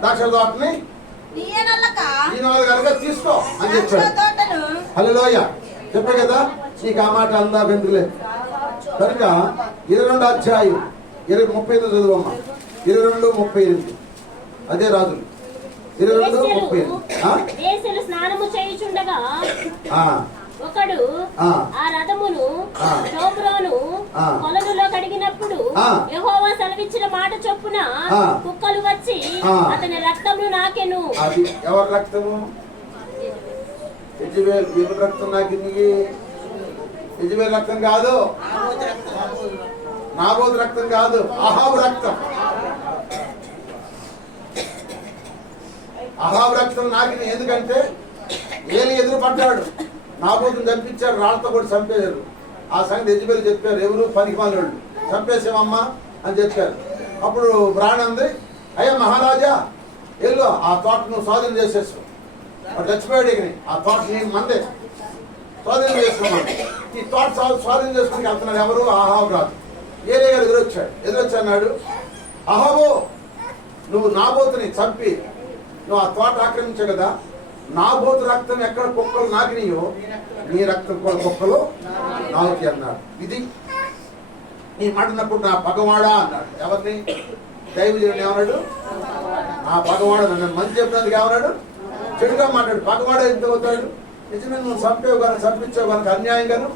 ద్రాక్ష తోటని కనుక తీసుకో అని చెప్పాడు. హల్లెలూయా. చెప్పే కదా నీకు ఆ మాట అందా బెందులే కనుక 22:35 చదువమ్మా. 22:38 అదే రాజులు 22:38. స్నానము చేయుచుండగా ఒకడు ఆ రథమును షోమ్రోను కొలనులో కడిగినప్పుడు యెహోవా సెలవిచ్చిన మాట చొప్పున కుక్కలు వచ్చి అతని రక్తమును నాకెను. అది ఎవరి రక్తము? యెజెబెలు రక్తం నాకింది. యెజెబెలు రక్తం కాదు, నాబోతు రక్తం కాదు, అహాబు రక్తం. అహాబు రక్తం నాకింది. ఎందుకంటే ఏలి ఎదురు పడ్డాడు, నాబోతుని చంపించారు, రాళ్లతో కూడా చంపేశారు. ఆ సంగతి యెజెబెలు చెప్పారు. ఎవరు? పనికిమాలోళ్ళు. చంపేసామమ్మా అని చెప్పారు. అప్పుడు బ్రాణంది, అయ్యా మహారాజా ఎల్లు ఆ తోటను స్వాధీనం చేసేసు. వాడు చచ్చిపోయాడు. ఇక ఆ తోట నేను మందే స్వాధీనం చేసుకున్నాను. ఈ తోట స్వాధీనం చేసుకుని వెళ్తున్నాడు. ఎవరు? అహాబు రాజు. ఏలే గారు ఎదురొచ్చాడు. అహాబు, నువ్వు నాబోతుని చంపి నువ్వు ఆ తోట ఆక్రమించావు కదా, నా బోతు రక్తం ఎక్కడ కుక్కలు నాకినయో నీ రక్తం కూడా కుక్కలు నాకి అన్నాడు. ఇది నీ మాటనప్పుడు నా పగవాడా అన్నాడు. ఎవరిని? దైవజనుడు ఏమన్నాడు? నా పగవాడు నన్ను మంచి చెప్పినందుకు ఏమన్నాడు? చెడుగా మాట్లాడు. పగవాడు ఎంత అవుతాడు? నిజమే, నువ్వు చంపేవు కనుక, చంపించావు కనుక, అన్యాయంగాను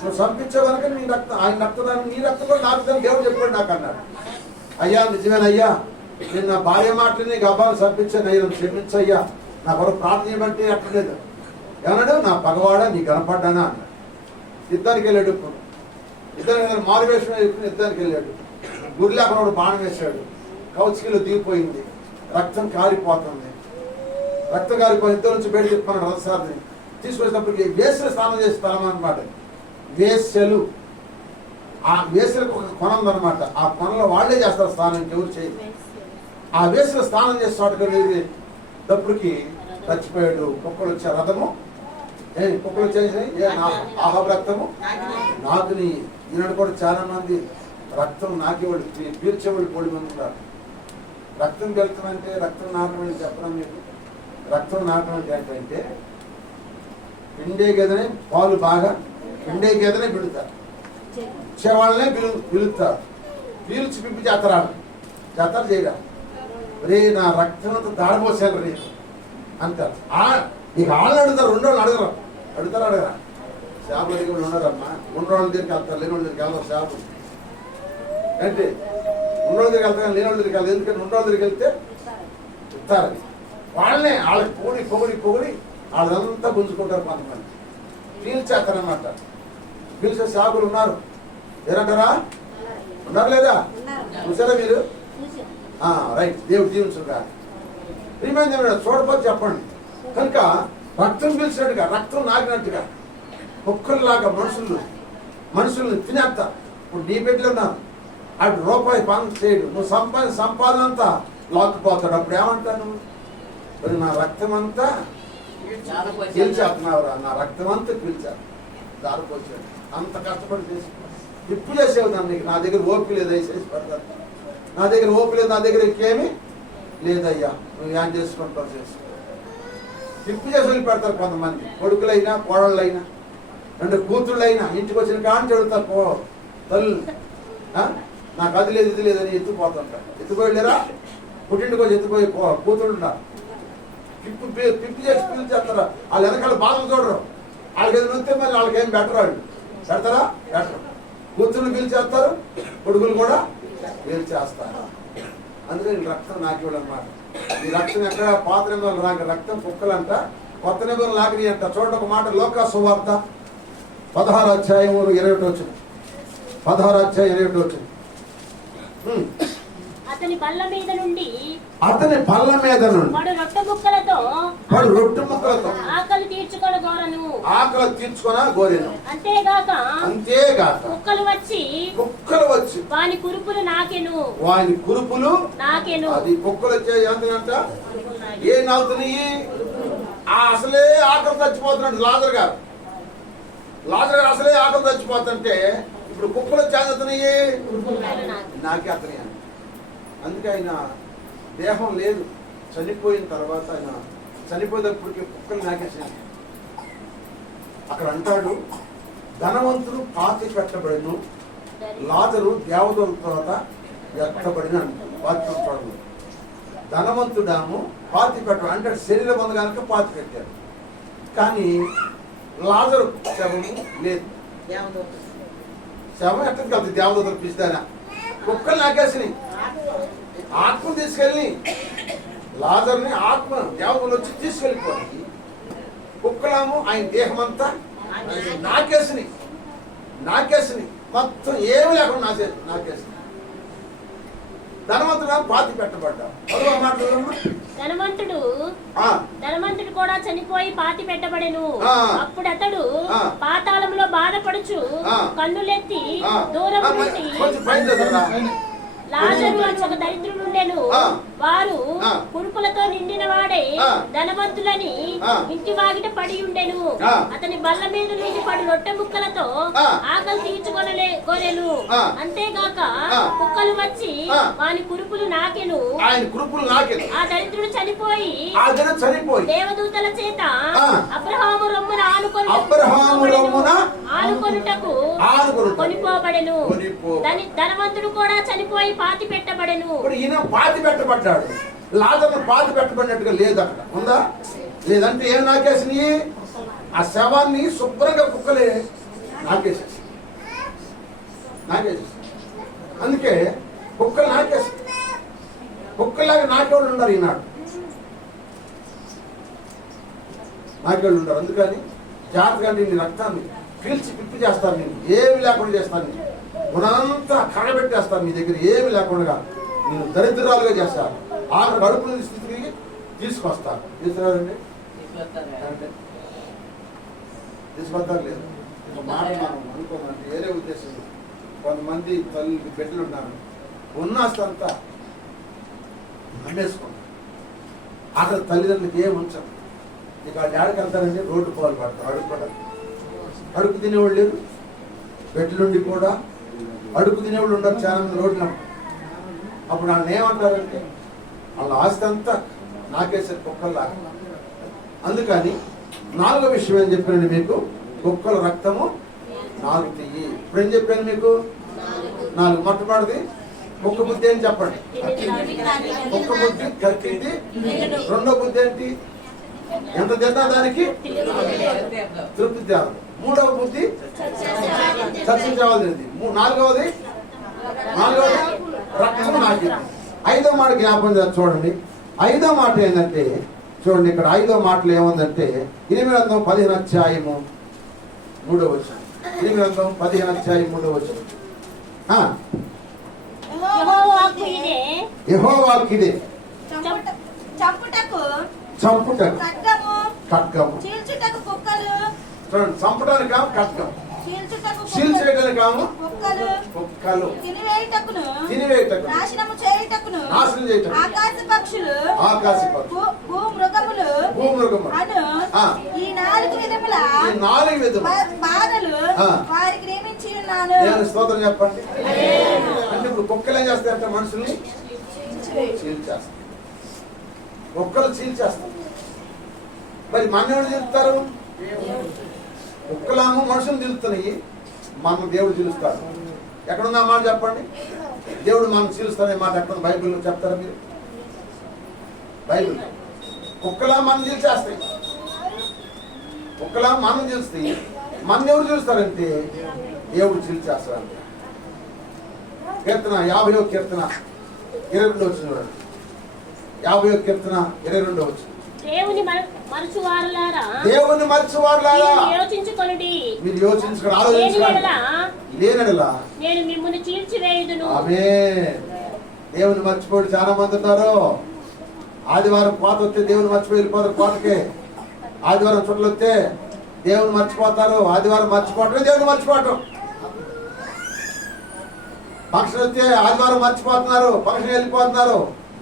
నువ్వు చంపించావు కనుక నీ రక్తం, ఆయన రక్తదాన్ని నీ రక్తం కూడా నాకు దేవుడు చెప్పాడు నాకు అన్నాడు. అయ్యా నిజమేనయ్యా, నేను నా భార్య మాటలు నీకు అబ్బాయిని చంపించాను అయ్యా, నన్ను క్షమించయ్యా, నా కొరకు ప్రార్థన చేయమంటే అట్టలేదు. ఏమన్నాడు? నా పగవాడా నీ కనపడ్డానా అన్నాడు. యుద్ధానికి వెళ్ళాడు. ఇద్దరు మారు వేషం వేసుకుని యుద్ధానికి వెళ్ళాడు. గురిలో అక్కడ బాణం వేశాడు. కౌచికలో దిగిపోయింది, రక్తం కారిపోతుంది. రక్తం కారిపోయి ఇద్దరు నుంచి బయట చెప్పుకున్నాడు. రథసారిని తీసుకొచ్చినప్పటికి వేసలు స్నానం చేసే స్థలం అనమాట. వేసలు, ఆ వేసలకు ఒక కొన ఉందన్నమాట. ఆ కొనలో వాళ్ళే చేస్తారు స్నానం, ఎవరు చేయరు. ఆ వేసలు స్నానం చేసే చోటకి చచ్చిపోయాడు. కుక్కలు వచ్చే రథము, కుక్కలు వచ్చేసినాయి. ఆహాబు రక్తము నాకుని. ఈనాడు కూడా చాలా మంది రక్తం నాకేవాళ్ళు, పీల్చేవాళ్ళు కోడి మంది ఉన్నారు. రక్తం వెళ్తాం అంటే, రక్తం నాటం అంటే చెప్పడం మీకు. రక్తం నాటం అంటే ఏంటంటే, పిండే గేదెనే పాలు బాగా పిండే గేదెనే పిలుతారు, వచ్చేవాళ్ళనే పిలుస్తారు. పీల్చి పిప్పి చేతరాడు, చేతర చేయరా రే నా రక్తం అంతా దాడిపోసాను రే అంటారు. నీకు వాళ్ళని అడుగుతారు, రెండు వాళ్ళు అడగరు. అడగరా? షాపుల దగ్గర ఉన్నారమ్మా, ఉన్నోళ్ళ దగ్గరికి వెళ్తారు, లేని వాళ్ళ దగ్గరికి వెళ్తారు. షాపు అంటే ఉన్నోళ్ళ దగ్గరికి వెళ్తారు, లేని వాళ్ళ దగ్గరికి వెళ్తారు. ఎందుకంటే ఉన్నోళ్ళ దగ్గరికి వెళ్తే ఇస్తారు. వాళ్ళనే వాళ్ళకి పొగిడి వాళ్ళంతా గుంజుకుంటారు. కొంతమంది పీల్చేస్తారనమాట. పీల్చే షాపులు ఉన్నారు. ఏరంటారా? ఉన్నారు లేదా? చూసారా మీరు? రైట్, దేవుడు జీవించుగా. ప్రియమైన చూడపోతే చెప్పండి. కనుక రక్తం పీల్చినట్టుగా, రక్తం నాగినట్టుగా కుక్కల్లాగా మనుషుల్ని తినేస్తా. ఇప్పుడు నీ బిడ్డలు ఉన్నారు, అటు రూపాయి పని చేయడు, నువ్వు సంపాదన అంతా లాక్కుపోతాడు. అప్పుడు ఏమంటాను? నా రక్తం అంతా పీల్చేస్తున్నావురా, నా రక్తం అంతా పీల్చారు, దారిపోచాడు. అంత కష్టపడి చేసి ఇప్పుడు చేసేవు దాన్ని. నా దగ్గర ఓపిక లేదు, చేసి పెడతాను. నా దగ్గర ఓపిక లేదు, నా దగ్గర ఇంకేమీ లేదయ్యా, నువ్వు ఏం చేసుకుంటావు చేసుకో. తిప్పు చేసి వదిలి పెడతారు కొంతమంది. కొడుకులైనా కోడళ్ళైనా రెండు కూతుళ్ళైనా ఇంటికి వచ్చిన కానీ చెడుతారు తల్లు. నాకు అది లేదు ఇది లేదని ఎత్తుకుపోతుంటారు. ఎత్తుకోలేరా? పుట్టింటికి వచ్చి ఎత్తుపోయి కూతుళ్ళున్నారు. పిప్పి చేసి పిల్లలు చేస్తారా? వాళ్ళు వెనకాల బాధలు చూడరు. వాళ్ళకి ఏదైనా వస్తే మరి వాళ్ళకి ఏం బెటర్, వాళ్ళు పెడతారా? బెటర్. కూతుర్ని పిలిచేస్తారు, కొడుకులు కూడా పిలిచేస్తారు. అందుకని రక్తం నాకివ్వడం అన్నమాట. ఈ రక్తం ఎక్కడ పాత నిబంధనలు రాక రక్తం కుక్కలంట, కొత్త నిబంధనలు నాకిని అంట. చూడండి ఒక మాట, లోకా సువార్త 16 అధ్యాయం 21 వచ్చింది. 16 అధ్యాయం 21 వచ్చింది. అతని పళ్ళ మీద నుండి వాడు రొట్టె ముక్కలతో ఆకలి తీర్చుకొన గోరెను. అంతేగాక కుక్కలు వచ్చి వాని కురుపులు నాకెను. అది కుక్కలు వచ్చే ఏంటంట? ఏ నవ్వుతున్నాయి? అసలే ఆకలి చచ్చిపోతున్నాడు లాజరు గారు అసలే ఆకలి చచ్చిపోతుంటే ఇప్పుడు కుక్కలు చేస్తున్నాయి నాకే అతని. అందుకే ఆయన దేహం లేదు, చనిపోయిన తర్వాత ఆయన చనిపోయేటప్పటికి కుక్కలు నాకేసాను. అక్కడ అంటాడు, ధనవంతుడు పాతి పెట్టబడిను, లాజరు దేవతల తర్వాత ఎత్తబడిన వాక్యం చూడండి. ధనవంతుడాము పాతి పెట్టడం అంటే శరీరం ఉంది కనుక పాతి పెట్టారు, కానీ లాజరు శవము లేదు. శవం ఎక్కడికి వెళ్తుంది? దేవతలు పిస్తారా? కుక్కలు నాకేసినాయి. ఆత్మ తీసుకెళ్ళి లాజర్ని ఆత్మ దేవతలు వచ్చి తీసుకెళ్ళిపోయి కుక్కలాము ఆయన దేహం అంతా నాకేసినాయి. మొత్తం ఏమి లేకుండా నాకేసినాయి. ధనవంతుడు పాతి పెట్టబడ్డా. ధనవంతుడు కూడా చనిపోయి పాతి పెట్టబడెను. అప్పుడు అతడు పాతాళంలో బాధపడుచు కన్నులెత్తి దూరం నుండి లాజరు అని ఒక దరిద్రుడు ఉండెను. వారు కురుపులతో నిండిన వాడే ధనవంతులని ఇంటి వాగిట పడి ఉండెను. అతని బల్ల మీద నుండి పడి రొట్టె ముక్కలతో ఆకలి తీర్చుకొనలేను. అంతేగాక కుక్కలు వచ్చి వాని కురుపులు నాకెను. ఆయన కురుపులు నాకెను. ఆ దరిద్రుడు చనిపోయి దేవదూతల చేత అబ్రహాము రొమ్మున ఆనుకొనుటకు కొనిపోబడెను. ధనవంతుడు కూడా చనిపోయి పాతి పెట్టబడెను. ఈయన పాతి పెట్టబడ్డాడు. లాజరు పాతి పెట్టబడినట్టుగా లేదు, అక్కడ ఉందా? లేదంటే ఏం నాకేసినాయి? ఆ శవాన్ని శుభ్రంగా కుక్కలే నాకేసేసి అందుకే కుక్కలు నాకేసి కుక్కలాగా నాకేవాళ్ళు ఉన్నారు. ఈనాడు నాకేవాళ్ళు ఉన్నారు. అందుకని జాగ్రత్తగా నీ రక్తాన్ని పీల్చి పిప్పి చేస్తాను. నేను ఏమి లేకుండా చేస్తాను. గుణంతా కడబెట్టేస్తాను. మీ దగ్గర ఏమి లేకుండా నేను దరిద్రాలుగా చేస్తాను. ఆరు అడుపుల స్థితికి తీసుకొస్తాను. తీసుకురారండి, తీసుకొస్తారు. లేదు ఒక మాట మనం అనుకోమంటే వేరే ఉద్దేశం. కొంతమంది తల్లి బిడ్డలు ఉన్నారు, ఉన్నంతా అమ్మేసుకుంటారు. అక్కడ తల్లిదండ్రులకి ఏం ఉంచరు. ఇక వాళ్ళ డాడీకి వెళ్తారండి, రోడ్డు పాలు పడతారు. అడుగు తినేవాళ్ళు లేరు. బిడ్డలుండి కూడా అడుగు తినేవాళ్ళు ఉండరు చాలా మంది రోడ్లు. అప్పుడు వాళ్ళని ఏమంటారంటే వాళ్ళ ఆస్తి అంతా నాకేసరి కుక్కల్లాగా. అందుకని 4వ విషయం ఏం చెప్పానండి మీకు? కుక్కల రక్తము నాలుగుతాయి. ఇప్పుడు ఏం చెప్పాను మీకు? 4. మొట్టమొదటిది కుక్క బుద్ధి అని చెప్పండి. కుక్క బుద్ధి కక్కింది. రెండో బుద్ధి ఏంటి? ఎంత తిన్నా దానికి తృప్తి తేవాలి. 3వ బుద్ధి చర్చించవలసింది. 4వది రక్తము నాకింది. 5వ మాట జ్ఞాపకం చేసి చూడండి. 5వ మాట ఏంటంటే చూడండి, ఇక్కడ 5వ మాటలు ఏముందంటే 8:15 3వ వచనం. 8:15 యెహోవా వాక్కు ఇదే, చంపుటకు ఖడ్గము, చీల్చుటకు కుక్కలు. చూడండి, చంపడానికి కాము ఖడ్గం, చీల్చేయడానికి కాము కుక్కలు, తినివేయటకు, నాశనం చేయుటకును, ఆకాశ పక్షులు, భూమృగములు అను ఈ 4 విధముల బాధలు వారికి నియమించి ఉన్నాను. నేను స్తోత్రం చెప్పండి. అంటే ఇప్పుడు కుక్కలు ఏం చేస్తాయంటే మనుషుల్ని చీల్చేస్తాయి. కుక్కలు చీల్చేస్తాయి. మరి మన ఎవరు చీలుస్తారు? కుక్కలేమో మనుషులు చీలుతున్నాయి, మన దేవుడు చీలుస్తాడు. ఎక్కడుందా మాట చెప్పండి? దేవుడు మనం చీలుస్తానే మాట ఎక్కడ బైబిల్లో చెప్తారా మీరు? బైబిల్ కుక్కలా మనం చీల్చేస్తాయి. కుక్కలా మనం చీలుస్తాయి. మన ఎవరు చీలుస్తారంటే దేవుడు చీల్చేస్తాడు. కీర్తన 50వ కీర్తన 22 వచ్చిన చూడండి. 50వ కీర్తన 22 వచ్చిన. దేవుని మరచువారులారా యోచించుకొనుడి. మీరు యోచించుకొని ఆలోచించుకోండి. లేనడలా నేను మిమ్మును చీల్చివేయుదును. ఆమేన్. దేవుని మర్చిపోయి చాలా మంది ఉన్నారు. ఆదివారం కోత వస్తే దేవుని మర్చిపోయి వెళ్ళిపోతారు కోతకి. ఆదివారం చుట్టలు వస్తే దేవుని మర్చిపోతారు. ఆదివారం మర్చిపోవటం దేవుని మర్చిపోవటం. ఫంక్షన్ వస్తే ఆదివారం మర్చిపోతున్నారు, ఫంక్షన్ వెళ్ళిపోతున్నారు,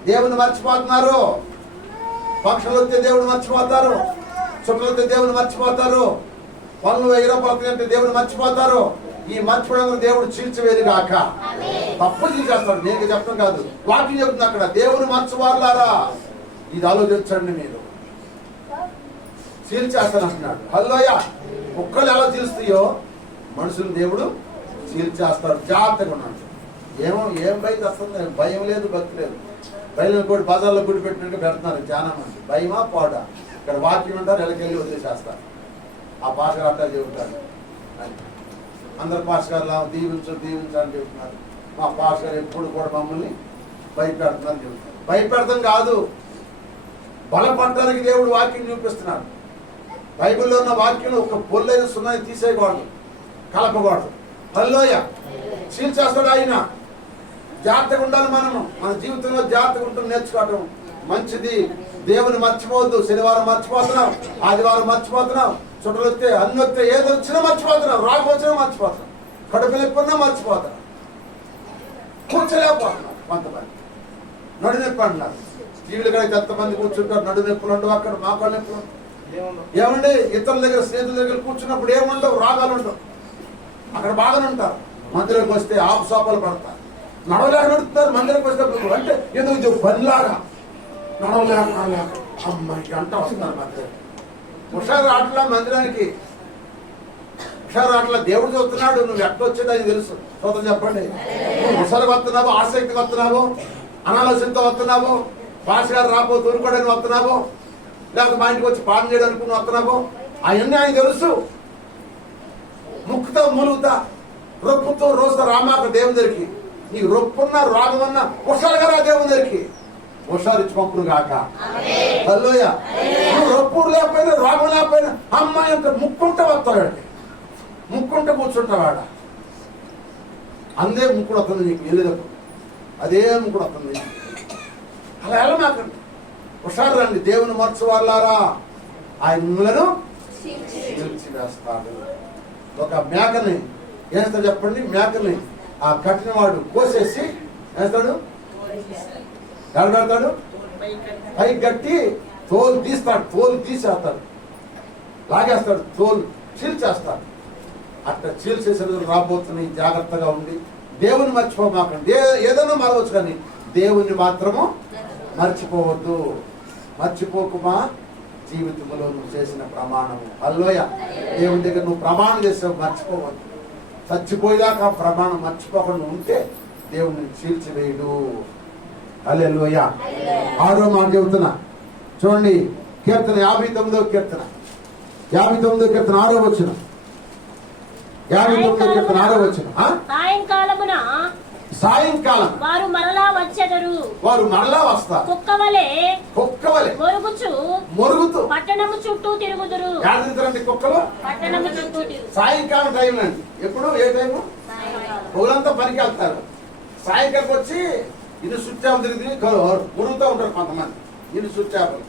దేవుని మర్చిపోతున్నారు. ఫంక్షన్లు వస్తే దేవుడు మర్చిపోతారు, చుట్టలు వస్తే దేవుని మర్చిపోతారు, పనులు 1000 రూపాయలు అంటే దేవుని మర్చిపోతారు. ఈ మర్చిపోవడం దేవుడు చీల్చివేది కాక తప్పు చీల్చేస్తాడు. నేను చెప్పడం కాదు, వాక్యం చెప్తుంది అక్కడ. దేవుని మర్చిపోలారా, ఇది ఆలోచించండి. మీరు చీల్చేస్తాను అంటున్నాడు. హల్లెలూయా. కుక్కలు ఎలా చీల్స్తాయో మనుషులు దేవుడు చీల్చేస్తాడు. జాగ్రత్తగా ఉన్నాడు. ఏం భయం వస్తుంది? భయం లేదు, భక్తి లేదు. బయలు కూడా బజార్లో గుడి పెట్టినట్టు పెడుతున్నారు చాలా మంది. భయమా పోడా? ఇక్కడ వాక్యం ఉంటారు, ఎలకెళ్ళి వదిలేసేస్తారు. ఆ పాస్టర్ అట్లా చెబుతారు అని అందరు పాస్టర్ గారు దీవించు అని చెబుతున్నారు. మా పాస్టర్ గారు ఎప్పుడు కూడా మమ్మల్ని భయపెడుతున్నారు చెబుతున్నారు. భయపెడతాం కాదు, బలపడటానికి దేవుడు వాక్యం చూపిస్తున్నాడు. బైబిల్లో ఉన్న వాక్యంలో ఒక పొల్లైన సున్నాన్ని తీసేయకూడదు, కలపకూడదు. హల్లెలూయా. చీల్చేస్తాడు ఆయన. జాగ్రత్తగా ఉండాలి. మనము మన జీవితంలో జాగ్రత్తగా ఉంటుంది నేర్చుకోవటం మంచిది. దేవుని మర్చిపోవద్దు. శనివారం మర్చిపోతున్నాం, ఆదివారం మర్చిపోతున్నాం, చుట్టలు వస్తే అన్ని వస్తే ఏది వచ్చినా మర్చిపోతున్నాం, రాకు వచ్చినా మర్చిపోతున్నాం, కడుపు నొప్పి మర్చిపోతున్నాం, కూర్చోలేకపోతున్నాం. కొంతమంది నడు నొప్పి అంటున్నారు. టీవీలు కనుక ఎంతమంది కూర్చుంటారు, నడు నొప్పులు ఉండవు, అక్కడ మాకాళ్ళ నొప్పులు ఏమండి. ఇతరుల దగ్గర స్నేహితుల దగ్గర కూర్చున్నప్పుడు ఏముండవు, రాగాలు ఉండవు. అక్కడ బాగానే ఉంటారు. మందిలోకి వస్తే ఆపు సోపాలు పడతారు. నడవలేక నడుస్తున్నారు మందిరానికి వచ్చినప్పుడు. అంటే ఏదో ఇది పనిలాగా నడవలేక అమ్మాయి గంట వస్తున్నారు మందిరం. హుషారు ఆటలా మందిరానికి, హుషారు ఆటలా దేవుడు చూస్తున్నాడు. నువ్వు ఎట్ట వచ్చేది అది తెలుసు. స్తోత్రం చెప్పండి. నువ్వు హుషారుగా వస్తున్నావు, ఆసక్తిగా వస్తున్నావు, అనాలోచనతో వస్తున్నావు, పాస్ గారు రాబో తూరుకోవడానికి వస్తున్నావు, లేకపోతే మా ఇంటికి వచ్చి పాలన చేయడానికి నువ్వు వస్తున్నావు, అవన్నీ ఆయన తెలుసు. ముక్కుతో మూలుగుతా రొప్పుతో రోజుతో రామాక దేవుని దగ్గరికి. నీకు రొప్పున్నా రోగమన్నా హుషారుగా రా దేవుని దగ్గరికి. హుషారు ఇచ్చి పంపును కాక. హల్లెలూయా. నువ్వు రొప్పుడు లేకపోయినా రోగం లేకపోయినా అమ్మాయి అంత ముక్కుంటే వస్తాడండి. ముక్కుంటే కూర్చుంటావాడ. అందే ముక్కుడు వస్తుంది నీకు వెళ్ళేటప్పుడు. అదే ముక్కుడు వస్తుంది నీకు. అలా వెళ్ళమాకండి. హుషారు రండి. దేవుని మర్చు వాళ్ళారా ఆయన మిమ్మలను వేస్తాడు. ఒక మేకని వేస్తాడు చెప్పండి. మేకని ఆ కట్టిన వాడు కోసేసి వేస్తాడు, పెడతాడు, పైకి కట్టి తోలు తీస్తాడు. తోలు తీసేస్తాడు, లాగేస్తాడు, తోలు చీల్చేస్తాడు. అట్లా చీల్చేసే రోజులు రాబోతున్నాయి. జాగ్రత్తగా ఉండి దేవుని మర్చిపోమాకండి. ఏదైనా మరవచ్చు కానీ దేవుని మాత్రము మర్చిపోవద్దు. మర్చిపోకుమా జీవితంలో నువ్వు చేసిన ప్రమాణము. హల్లెలూయా. దేవుని దగ్గర నువ్వు ప్రమాణం చేసావు, మర్చిపోవద్దు. చచ్చిపోయేదాకా ప్రమాణం మర్చిపోకుండా ఉంటే దేవుని చీల్చివేయడు. హల్లెలూయా. 6వ మాట చెబుతున్నా చూడండి. కీర్తన 59వ కీర్తన 59వ కీర్తన 6వ వచనం. 59వ కీర్తన 6వ వచనం. సాయంకాలం వారు మరలా వచ్చెదరు. వారు మరలా వస్తారు. కుక్కవలే మొరుగుతూ పట్టణము చుట్టూ తిరుగుదురు. తిరుగుతారండి కుక్కలు. పట్టణము చుట్టూ తిరుగు. సాయంకాలం టైం అండి. ఎప్పుడు ఏ టైము? రోజంతా పనికి వెళ్తారు. సాయంకాలం వచ్చి ఇన్ని సుచ్చాపలు తిరిగి మురుగుతూ ఉంటారు కొంతమంది. ఇన్ని సుచ్చాపలు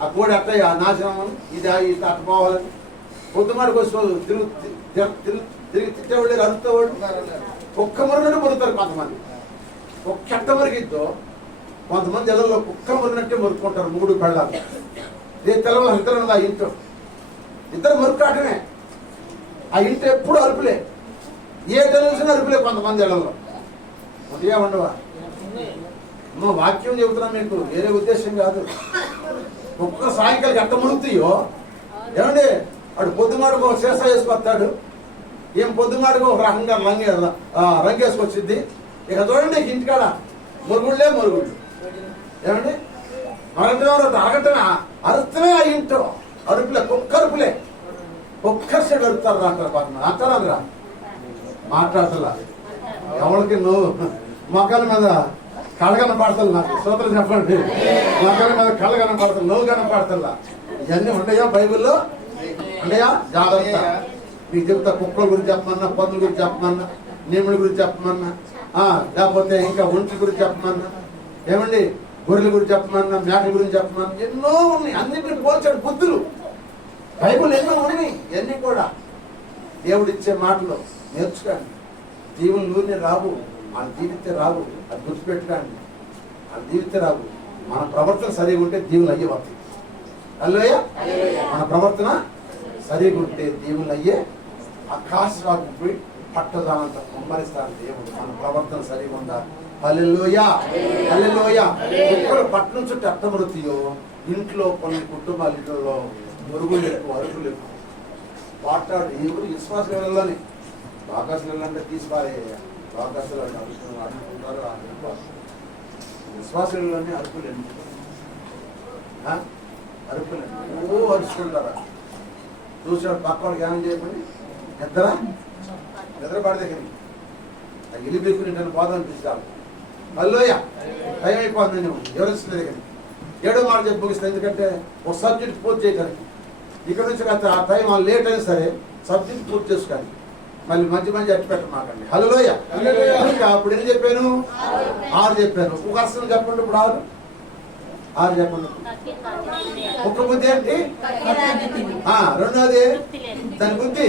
ఆ కోడి అట్ట నాశనం ఇది అట్ట పోవాలని పొద్దుమాడికి వచ్చి తిరిగి తిట్టేవాళ్ళు అరుస్తావాడు. కుక్క మురుగునట్టు మురుగుతారు కొంతమంది. ఒక్క చెట్ట మురిగిద్దో కొంతమంది ఇళ్లలో కుక్క మురిగినట్టే మురుక్కుంటారు. 3 పెళ్ళాలు. తెలవాలి ఇద్దరు ఆ ఇంట్లో ఇద్దరు మురుక్కాటమే. ఆ ఇంట్లో ఎప్పుడు అరుపులే. ఏ టెలివిజన్ అరుపులే కొంతమంది ఇళ్లలో. ఉదయా ఉండవా? వాక్యం చెబుతున్నా మీకు, వేరే ఉద్దేశం కాదు. కుక్క సాయంకాలం ఎట్ట మురుగుతాయో ఏమండి. వాడు పొద్దుమాడుకు ఒక శేష వేసుకొస్తాడు. ఏం పొద్దుమాడుకు ఒక రకంగా రంగేసుకొచ్చింది. ఇక చూడండి ఇంటికాడ మురుగుళ్ళే మురుగుళ్ళు. ఏమండి అరగటమే అరుస్తమే ఆ ఇంట్లో అరుపులే, కుక్క అరుపులే. కుక్క సైడ్ అరుతారు అంటారు పక్కన అంటారా అందురా మాట్లాడుతున్నా. ఎవరికి నువ్వు మొక్కల మీద కళ్ళగన పడతలు. నాకు సూత్రం చెప్పండి. మొక్కల మీద కళ్ళగన పడతలు, నువ్వు కనపడతల్లా. ఇవన్నీ ఉన్నాయా బైబిల్లో? ఉన్నాయా? జాగ్రత్త. మీకు చెప్తా. కుక్కల గురించి చెప్పమన్నా, పందుల గురించి చెప్పమన్నా, నేముల గురించి చెప్పమన్నా, లేకపోతే ఇంకా ఒంటి గురించి చెప్పమన్నా, ఏమండి గొర్రెల గురించి చెప్పమన్నా, మేకల గురించి చెప్పమన్నా, ఎన్నో ఉన్నాయి. అన్నింటిని పోల్చాడు బుద్ధులు. బైబుల్ ఎన్నో ఉన్నాయి. ఇవన్నీ కూడా దేవుడిచ్చే మాటలు నేర్చుకోండి. దీవులు నూనె రావు, మన జీవితే రావు. అది గుర్తుపెట్టుకోండి. అది జీవితే రావు. మన ప్రవర్తన సరిగా ఉంటే దీవులు అయ్యే వస్తాయి. హల్లెలూయా. మన ప్రవర్తన సరిగా ఉంటే దీవులు అయ్యే ఆకాశాలకు పోయి పట్టదానంత కుమ్మరిస్తాను దేవుడు. మన ప్రవర్తన సరిగా ఉండాలి. హల్లెలూయా. హల్లెలూయా. కుక్కలు పట్టణం చుట్టూ అట్టమరుతాయో ఇంట్లో కొన్ని కుటుంబాల ఇంట్లో మురుగులు ఎక్కువ, అరుపులు ఎక్కువ. వాటాడు ఎవరు విశ్వాసం వెళ్ళాలని ఆకాశం వెళ్ళాలంటే తీసిపారే. ఆకాశాలు అడుగుతున్నారు. విశ్వాసంలోనే అరుపులేండి, అరుపులేండి. అరుచుకుంటారా? చూసాడు పక్క వాళ్ళకి ఏమని చేయమని నిద్ర పడితే కానీ ఇల్లు బీక్కుని నన్ను పోదాన్ని తీసుకురాలి. హల్లెలూయా. టైం అయిపోతుంది. నువ్వు వివరించలేదు కానీ 7వ మాట చెప్పి ముగిస్తాను. ఎందుకంటే ఒక సబ్జెక్ట్ పూర్తి చేయడానికి ఇక్కడ నుంచి ఆ టైం లేట్ అయినా సరే సబ్జెక్ట్ పూర్తి చేసుకోండి. మళ్ళీ మంచి అట్టి పెట్టమాకండి. హల్లెలూయా. అప్పుడు ఎన్ని చెప్పాను? 6 చెప్పాను. ఒక అర్థం చెప్పండి. ఇప్పుడు 6 చెప్పండి. ఒక్క బుద్ధి ఏంటి? రెండవది దాని బుద్ధి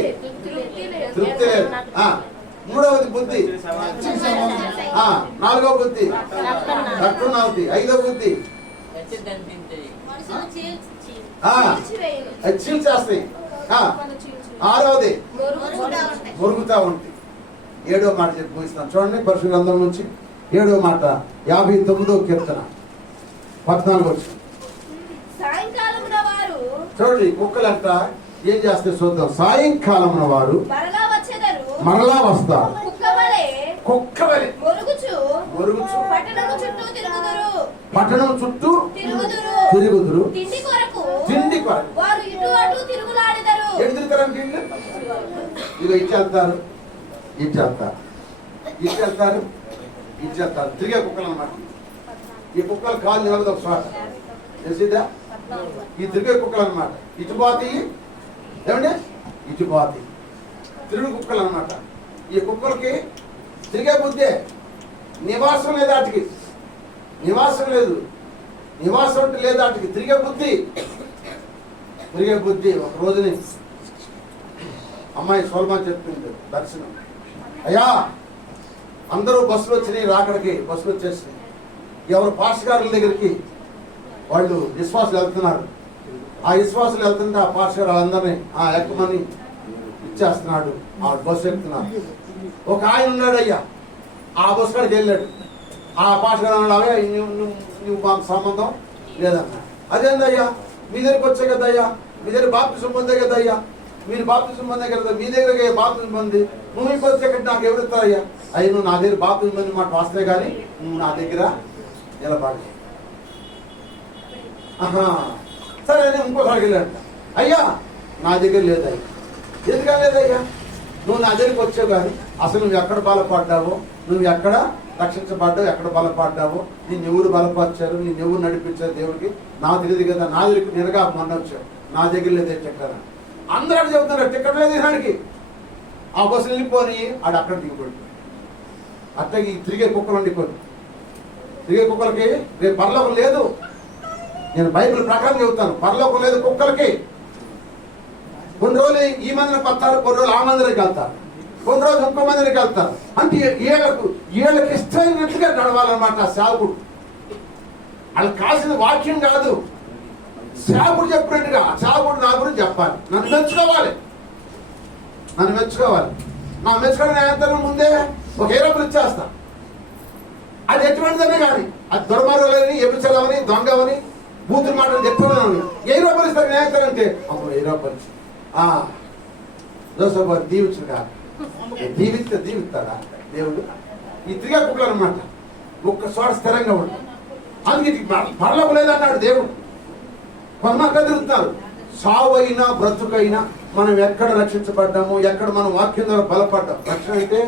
తృప్తి లేదు. 3వది బుద్ధి. 4వ బుద్ధి రక్తనావతి. 5వ బుద్ధి చీల్చేస్తాయి. 6వది మురుగుతా ఉంటాయి. 7వ మాట చెప్పి ముగిస్తాను. చూడండి పరిశుద్ధ గ్రంథం నుంచి 7వ మాట 59వ కీర్తన 14వ వచనం. సాయంకాలమున వారు చూడండి కుక్కలంట ఏం చేస్తే చూద్దాం. సాయంకాలమున వారు మరలా వస్తారు, కుక్కవలే మొరుగుచు పట్టణం చుట్టూ తిరుగుదురు, తిండి కొరకు ఎటు తిరుగుతారంటే ఇక ఇచ్చేస్తారు తిరిగే కుక్కలు అన్నమాట. ఈ కుక్కలు కాలు నిలబడి ఒక చోట తెలిసిందా? ఈ తిరిగే కుక్కలు అన్నమాట. ఇటుపోతాయి ఏమంటే ఇటుపోతాయి తిరుగు కుక్కలు అన్నమాట. ఈ కుక్కలకి తిరిగే బుద్ధే, నివాసం లేదు వాటికి, నివాసం అంటే లేదు వాటికి, తిరిగే బుద్ధి. ఒక రోజుని అమ్మాయి సోల్మా చెప్పింది దర్శనం, అయ్యా అందరూ బస్సులు వచ్చినాయి, రాకడికి బస్సులు వచ్చేసినాయి, ఎవరు పాస్టర్ గారుల దగ్గరికి వాళ్ళు విశ్వాసులు వెళ్తున్నారు. ఆ విశ్వాసులు వెళ్తుంటే ఆ పాస్టర్ గారు వాళ్ళందరినీ ఎక్కమని ఇచ్చేస్తున్నాడు. ఆ బస్సు ఎక్కుతున్నారు. ఒక ఆయన ఉన్నాడు అయ్యా, ఆ బస్సు కాడికి వెళ్ళాడు. ఆ పాస్టర్ గారు అన్నాడు, అయ్యా నువ్వు మాకు సంబంధం లేదన్నా. అదేందయ్యా మీ దగ్గరికి వచ్చే కదయ్యా, మీ దగ్గర బాప్తిసం పొందే కదయ్యా, మీరు బాప్తిసం పొందే కదా, మీ దగ్గర బాప్తిసం పొంది నువ్వు మీకు వచ్చే కదా నాకు ఎవరిస్తారయ్యా? అయ్యి నువ్వు నా దగ్గర బాప్తిసం పొంది మాట వస్తే కానీ నువ్వు నా దగ్గర నిలబడి. సరే నేను ఇంకోసారికి వెళ్ళాడు, అయ్యా నా దగ్గర లేదయ్యా. ఎందుకని లేదయ్యా? నువ్వు నా దగ్గరికి వచ్చావు కానీ అసలు నువ్వు ఎక్కడ బలపడ్డావో, నువ్వు ఎక్కడ రక్షించబడ్డావు, ఎక్కడ బలపడ్డావో, నేను ఎవరు బలపరిచారు, నేను ఎవరు నడిపించారు దేవుడికి నాకు తెలియదు కదా. నా దగ్గరికి నిరగా మొన్న వచ్చావు, నా దగ్గర లేదే టిక్కెట్. అందరూ అక్కడ చెబుతున్నారు టిక్కెట్ లేదు దానికి. ఆ బస్సు వెళ్ళిపోని ఆడు అక్కడ దిగిపోయి. అట్లాగే ఈ తిరిగే కుక్కలు వండుకొని, తిరిగే కుక్కలకి రేపు పరలోకం లేదు. నేను బైబిల్ ప్రకారం చెబుతాను, పరలోకం లేదు కుక్కలకి. కొన్ని రోజులు ఈ మందిరికి వస్తారు, కొన్ని రోజులు ఆ మందిరికి వెళ్తారు, కొన్ని రోజులు ఇంకో మందిరికి వెళ్తారు. అంటే వీళ్ళకి ఇష్టమైనట్టుగా నడవాలన్నమాట. సేవకుడు వాళ్ళకి కాసిన వాక్యం కాదు, సేవకుడు చెప్పినట్టుగా సేవకుడు నా గురించి చెప్పాలి, నన్ను మెచ్చుకోవాలి. నా మెచ్చుకోవడం నేనంతా ముందే ఒక రూపాయలు ఇచ్చేస్తా. అది ఎటువంటిదనే కానీ అది దుర్మార్గులని, ఎపిచలవని, దొంగవని, బూతులు మాటలు చెప్పుకున్నాను. రూపాయలు ఇస్తారు నేనంటే అప్పుడు రూపాయలు జోసఫ్ గారు దీవించు కాదు, దీవిస్తాడా దేవుడు? ఈ తిరిగే కుక్కలు అనమాట. ఒక్క చోట స్థిరంగా ఉంటాడు. అందుకే పరలోకం లేదన్నాడు దేవుడు. కొన్నాక తిరుగుతున్నారు. సావు అయినా బ్రతుకైనా మనం ఎక్కడ రక్షించబడ్డాము, ఎక్కడ మనం వాక్యం ద్వారా బలపడ్డాం. రక్షణ అయితే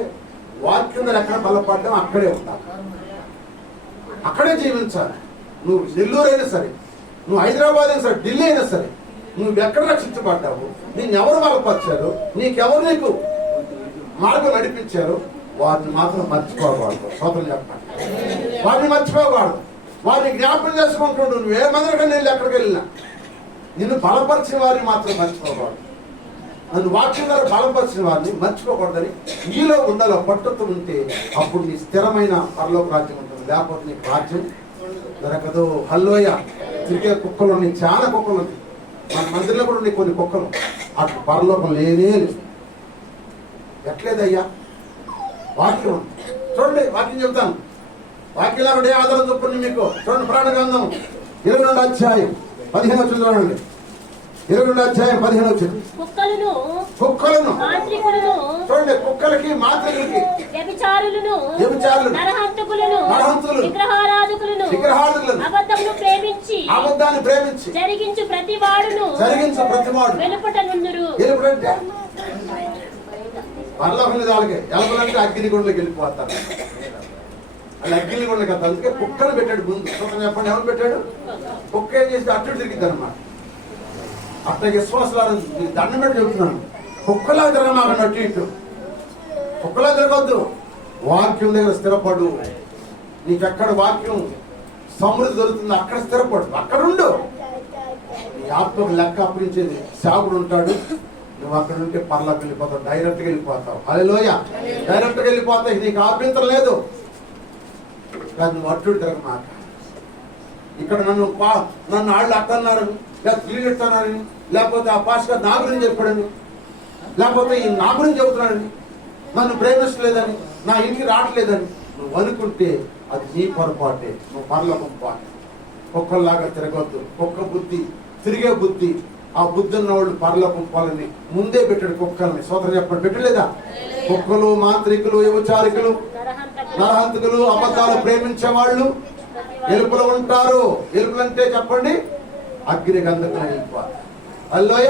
వాక్యం ద్వారా ఎక్కడ బలపడ్డాం అక్కడే ఉంటాం, అక్కడే జీవించాలి. నువ్వు నెల్లూరు అయినా సరే, నువ్వు హైదరాబాద్ అయినా సరే, ఢిల్లీ అయినా సరే, నువ్వు ఎక్కడ రక్షించబడ్డావు, నిన్ను ఎవరు బలపరిచారు, నీకు మార్గం నడిపించారు, వారిని మాత్రం మర్చిపోకూడదు. సోదరులు చెప్పండి, వారిని మర్చిపోకూడదు. వారిని జ్ఞాపకం చేసుకుంటుండు. నువ్వు ఏ మందిరకన్నా వెళ్ళి ఎక్కడికి వెళ్ళినా నిన్ను బలపరిచిన వారిని మాత్రం మర్చిపోకూడదు. నన్ను వాక్యం ద్వారా బలపరిచిన వారిని మర్చిపోకూడదని నీలో ఉండాలి. పట్టుతూ ఉంటే అప్పుడు నీ స్థిరమైన పరలోక రాజ్యం ఉంటుంది. లేకపోతే నీకు రాజ్యం దొరకదు. హల్లోయ. తిరిగే కుక్కలు ఉన్నాయి, చాలా కుక్కలు ఉన్నాయి. మన మందిరంలో కూడా ఉన్నాయి కొన్ని కుక్కలు. అటు పరలోకం లేనే లేదు. ఎట్లేదయ్యా? వాక్యం చూడండి, వాక్యం చెబుతాను. వాక్యంలో ఆధారం చొప్పున మీకు చూడండి. ప్రాణ గ్రంథం 22వ అధ్యాయం 15వ వచనం చూడండి. 22వ అధ్యాయం 15వ వచనం. కుక్కలను చూడండి, కుక్కలకి, మాత్రికులకి, వ్యభిచారులను, నరహంతకులను, విగ్రహారాధకులను, అబద్ధాన్ని ప్రేమించి జరిగించు ప్రతి వాడును వెలుపట నుందురు. పరలోకం లేదు వాళ్ళకి. ఎలకలంటే అగ్నిగుండలోకి వెళ్ళిపోతారు. వాళ్ళు అగ్నిగుండకి వెళ్తారు. అందుకే కుక్కలు పెట్టాడు ముందు. చెప్పండి, ఎవరు పెట్టాడు? కుక్క ఏం చేసి అట్టు తిరిగిద్ది అనమాట. అట్లా విశ్వాసాలు దండం పెట్టి చెబుతున్నాను. కుక్కలా తిరగమాకండి, అటు ఇటు కుక్కలా తిరగొద్దు. వాక్యం దగ్గర స్థిరపడు. నీకెక్కడ వాక్యం సమృద్ధి దొరుకుతుంది అక్కడ స్థిరపడు, అక్కడుండు. నీ ఆత్మకు లెక్క అప్పగించేది సేవకుడు ఉంటాడు. నువ్వు అక్కడ ఉంటే పర్లోకి వెళ్ళిపోతావు, డైరెక్ట్గా వెళ్ళిపోతావు. హల్లెలూయా. డైరెక్ట్గా వెళ్ళిపోతావు. నీకు అభ్యంతరం లేదు. కానీ నువ్వు అట్టు తిరగమాట. ఇక్కడ నన్ను ఆళ్ళు అక్కన్నారని, లేదా తిరిగిస్తున్నారని, లేకపోతే ఆ పాస్ గారు నా గురించి చెప్పాడని, లేకపోతే ఈ నా గురించి చెబుతున్నాడని నన్ను ప్రేమిస్తలేదని, నా ఇంటికి రావట్లేదని నువ్వు అనుకుంటే అది నీ పొరపాటే, నువ్వు పరలోకం పాటే. కుక్కల్లాగా తిరగొద్దు. కుక్క బుద్ధి, తిరిగే బుద్ధి, ఆ బుద్ధి ఉన్న వాళ్ళు పరలోకం పోలని ముందే పెట్టాడు కుక్కల్ని. సోదరు చెప్పండి, పెట్టలేదా? కుక్కలు, మాంత్రికులు, వ్యభిచారికులు, నరహంతకులు, అబద్ధాలు ప్రేమించే వాళ్ళు ఎలుపులు ఉంటారు. ఎలుపులంటే చెప్పండి, అగ్ని గంధకం వెళ్ళిపోవాలి. అల్లోయ,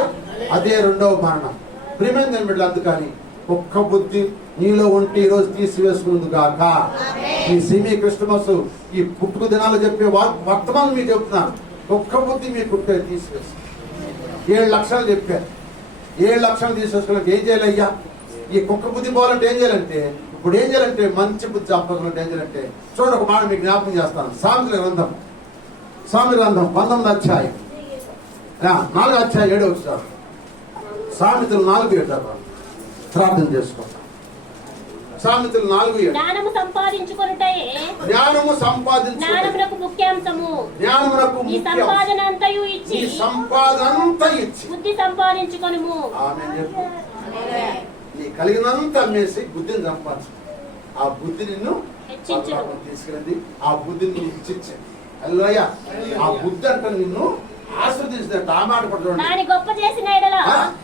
అదే రెండవ మరణం. ప్రియమైన బిడ్డలు, అందుకని కుక్క బుద్ధి నీలో ఉంటే ఈ రోజు తీసివేసుకుంది కాక. ఈ సిమి క్రిస్టమస్, ఈ పుట్టుక దినాలు చెప్పే వర్తమానం మీకు చెప్తున్నాను. కుక్క బుద్ధి మీకుంటే తీసివేసు. 7 లక్షలు చెప్పారు. 7 లక్షలు తీసేసుకోవాలంటే ఏం చేయాలయ్యా? ఈ కుక్క బుద్ధి పోవాలంటే ఏం చేయాలంటే, ఇప్పుడు ఏం చేయాలంటే మంచి బుద్ధి సంపాదించాలంటే ఏం చేయాలంటే, చూడండి ఒక మాట మీకు జ్ఞాపకం చేస్తాను. సామెతల గ్రంథం 19 అధ్యాయం 4 అధ్యాయం 7 వచ్చారు. సామెతలు 4 ప్రార్థన చేసుకుంటాం. సామెతలు 4:7. జ్ఞానము సంపాదించుకొనుటయే జ్ఞానము సంపాదించు, జ్ఞానమునకు ముఖ్యాంశము. జ్ఞానమునకు ఈ సంపాదన అంతయు ఇచ్చి, ఈ సంపాదనంతా ఇచ్చి బుద్ధి సంపాదించుకొనుము. ఆమేన్ చెప్పు. నీ కలిగినంత అమ్మేసి బుద్ధిని సంపాదించు. ఆ బుద్ధి నిన్ను హెచ్చించును. తీసుకెళ్ళింది. ఆ బుద్ధిని నీకు ఇచ్చింది. అల్లోయ, ఆ బుద్ధి అంటే నిన్ను ఆస్వాదించిందంట. ఆ మాట పడుతుంది. దాని గొప్ప చేసిన ఎడల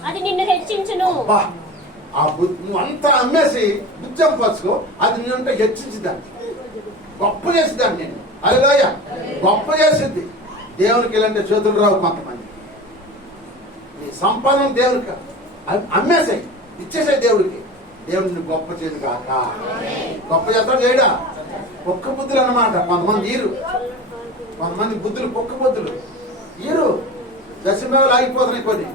అది నిన్ను హెచ్చించును. ఆ బుద్ధి నువ్వు అంతా అమ్మేసి బుద్ధి సంపాదించుకో, అది నిన్నంటే హెచ్చించిదాన్ని, గొప్ప చేసిదాన్ని. నేను అల్లోయ, గొప్ప చేసింది. దేవునికి ఇలాంటి చేతులు రావు కొంతమంది. నీ సంపాదన దేవునికి అమ్మేసాయి, ఇచ్చేసాయి దేవుడికి. దేవుడిని గొప్ప చేయదు కాక. గొప్ప చేస్తాడు చేయడా? కుక్క బుద్ధులు అన్నమాట. కొంతమంది ఈరు, కొంతమంది బుద్ధులు కుక్క బుద్ధులు ఈరు. దశంభావాలు ఆగిపోతున్నాయి. కొన్ని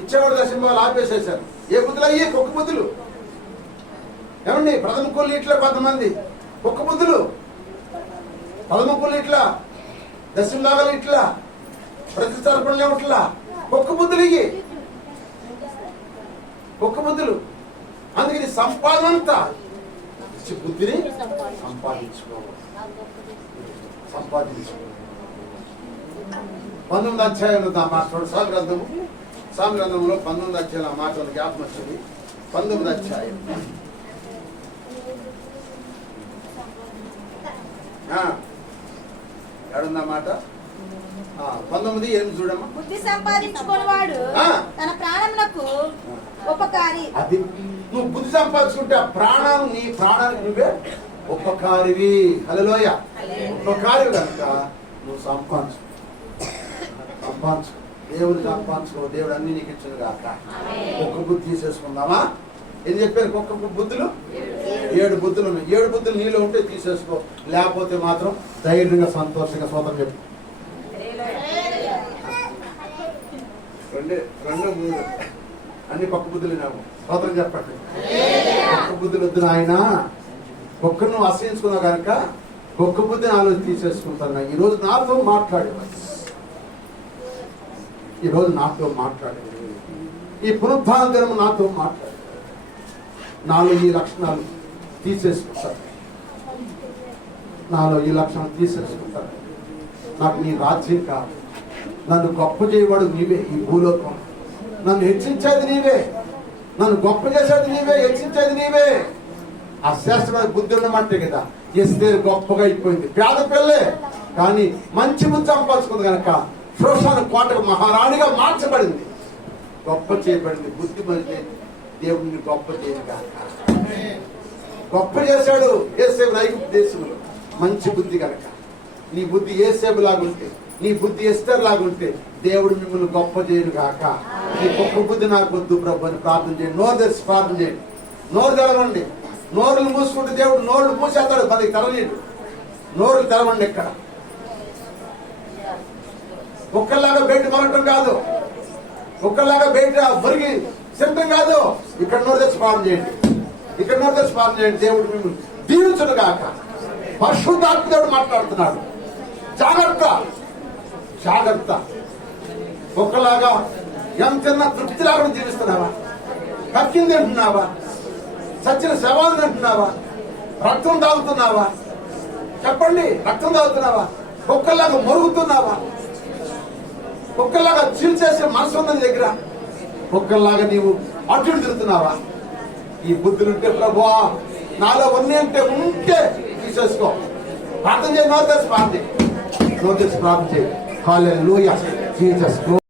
ఇచ్చేవాడు దశంభావాలు ఆపేసేశారు. ఏ బుద్ధులు అయ్యి? కుక్క బుద్ధులు. ఏమండి, ప్రథమ కొల్లి ఇట్లా కొంతమంది కుక్క బుద్ధులు, ప్రథమ కొల్లి ఇట్లా, దశంభాగాలు ఇట్లా, ప్రతిష్టార్పణలు ఇట్లా, కుక్క బుద్ధులు ఇవి, కుక్క బుద్ధులు. అందుకని సంపాదనంతా ఇచ్చి బుద్ధిని సంపాదించుకోవాలి. 19 అధ్యాయంలో ఆ మాట చూడండి. సామెతల గ్రంథంలో 19 అధ్యాయులు ఆ మాట జ్ఞాపకం వచ్చింది. 19 అధ్యాయం ఏడుందా మాట? 19:8 చూడమ్మా. బుద్ధి సంపాదించుకునేవాడు తన ప్రాణములకు ఉపకారి. అది నువ్వు బుద్ధి సంపాదించుకుంటే ఆ ప్రాణాలు, నీ ప్రాణానికి నువ్వే ఉపకారివి. హల్లెలూయ. ఉపకారివి కనుక నువ్వు సంపాదించు. దేవుని సంపాదించుకో. దేవుడు అన్ని నీకు ఇచ్చింది కాక. ఒక్క బుద్ధి తీసేసుకుందామా? ఏం చెప్పారు? ఒక్క బుద్ధులు 7 బుద్ధులు ఉన్నాయి. 7 బుద్ధులు నీలో ఉంటే తీసేసుకో. లేకపోతే మాత్రం ధైర్యంగా సంతోషంగా సోదరం చెప్పు. 2, 3 అన్ని పక్క బుద్ధులు నాకు సోదరం చెప్పండి. ఒక్క బుద్ధులు వద్దు నాయన. ఒక్కరు నువ్వు అసహించుకున్నావు కనుక ఒక్క బుద్ధిని ఆలోచన తీసేసుకుంటున్నా. ఈరోజు నాతో మాట్లాడే ఈ పునరుద్ధాన దినం నాతో మాట్లాడే. నాలో ఈ లక్షణాలు తీసేసుకుంటాను. నాకు నీ రాజ్యం కాదు. నన్ను గొప్ప చేయవాడు నీవే. ఈ భూలోకం నన్ను హెచ్చించేది నీవే, నన్ను గొప్ప చేసేది నీవే, హెచ్చించేది నీవే. ఆ శ్రేష్టమైన బుద్ధి ఉన్నమాటే కదా ఎస్తేరు గొప్పగా అయిపోయింది. పేద పిల్లే కానీ మంచి బుద్ధి సంపాదించుకుంది కనుక షోషాను కోటకు మహారాణిగా మార్చబడింది, గొప్ప చేయబడింది. బుద్ధి మంచి దేవుడిని గొప్ప చేయదు కాక. గొప్ప చేశాడు యేసేపు ఐగుప్తు దేశంలో. మంచి బుద్ధి కనుక నీ బుద్ధి యేసేపు లాగుంటే, నీ బుద్ధి ఎస్తేరు లాగుంటే దేవుడు మిమ్మల్ని గొప్ప చేయను కాక. నీ గొప్ప బుద్ధి నాకు వద్దు ప్రభు అని ప్రార్థన చేయండి. నోరు తెరిచి ప్రార్థన చేయండి. నోరు తెరవండి. నోరులు మూసుకుంటే దేవుడు నోరులు మూసేస్తాడు. మనకి తెరవలేడు. నోరులు తెరవండి. ఎక్కడ ఒక్కలాగా బయట మరగటం కాదు, ఒక్కలాగా బయట మురిగి సిద్ధం కాదు. ఇక్కడ నోరు తెచ్చి ప్రార్థన చేయండి. ఇక్కడ నోరు తెచ్చి ప్రార్థన చేయండి. దేవుడు మిమ్మల్ని దీవించును కాక. పరిశుద్ధాత్మ దేవుడు మాట్లాడుతున్నాడు. జాగ్రత్త, జాగ్రత్త. ఒక్కలాగా ఎంత తృప్తి లాగా జీవిస్తున్నావా? కక్కింది అంటున్నావా? చచ్చిన శవాలు అంటున్నావా? రక్తం తాగుతున్నావా? చెప్పండి, రక్తం తాగుతున్నావా? కుక్కల్లాగా మొరుగుతున్నావా? కుక్కల్లాగా చీల్చేసే మనసు ఉన్నది దగ్గర కుక్కల్లాగా నీవు అడ్డు తిరుగుతున్నావా? ఈ బుద్ధులు ఉంటే ప్రభువా నాలో ఉన్నాయి ఉంటే తీసేసుకో. ప్రార్థన చేయి, నోరు తెరిచి ప్రార్థన చేయి. హల్లెలూయా జీసస్.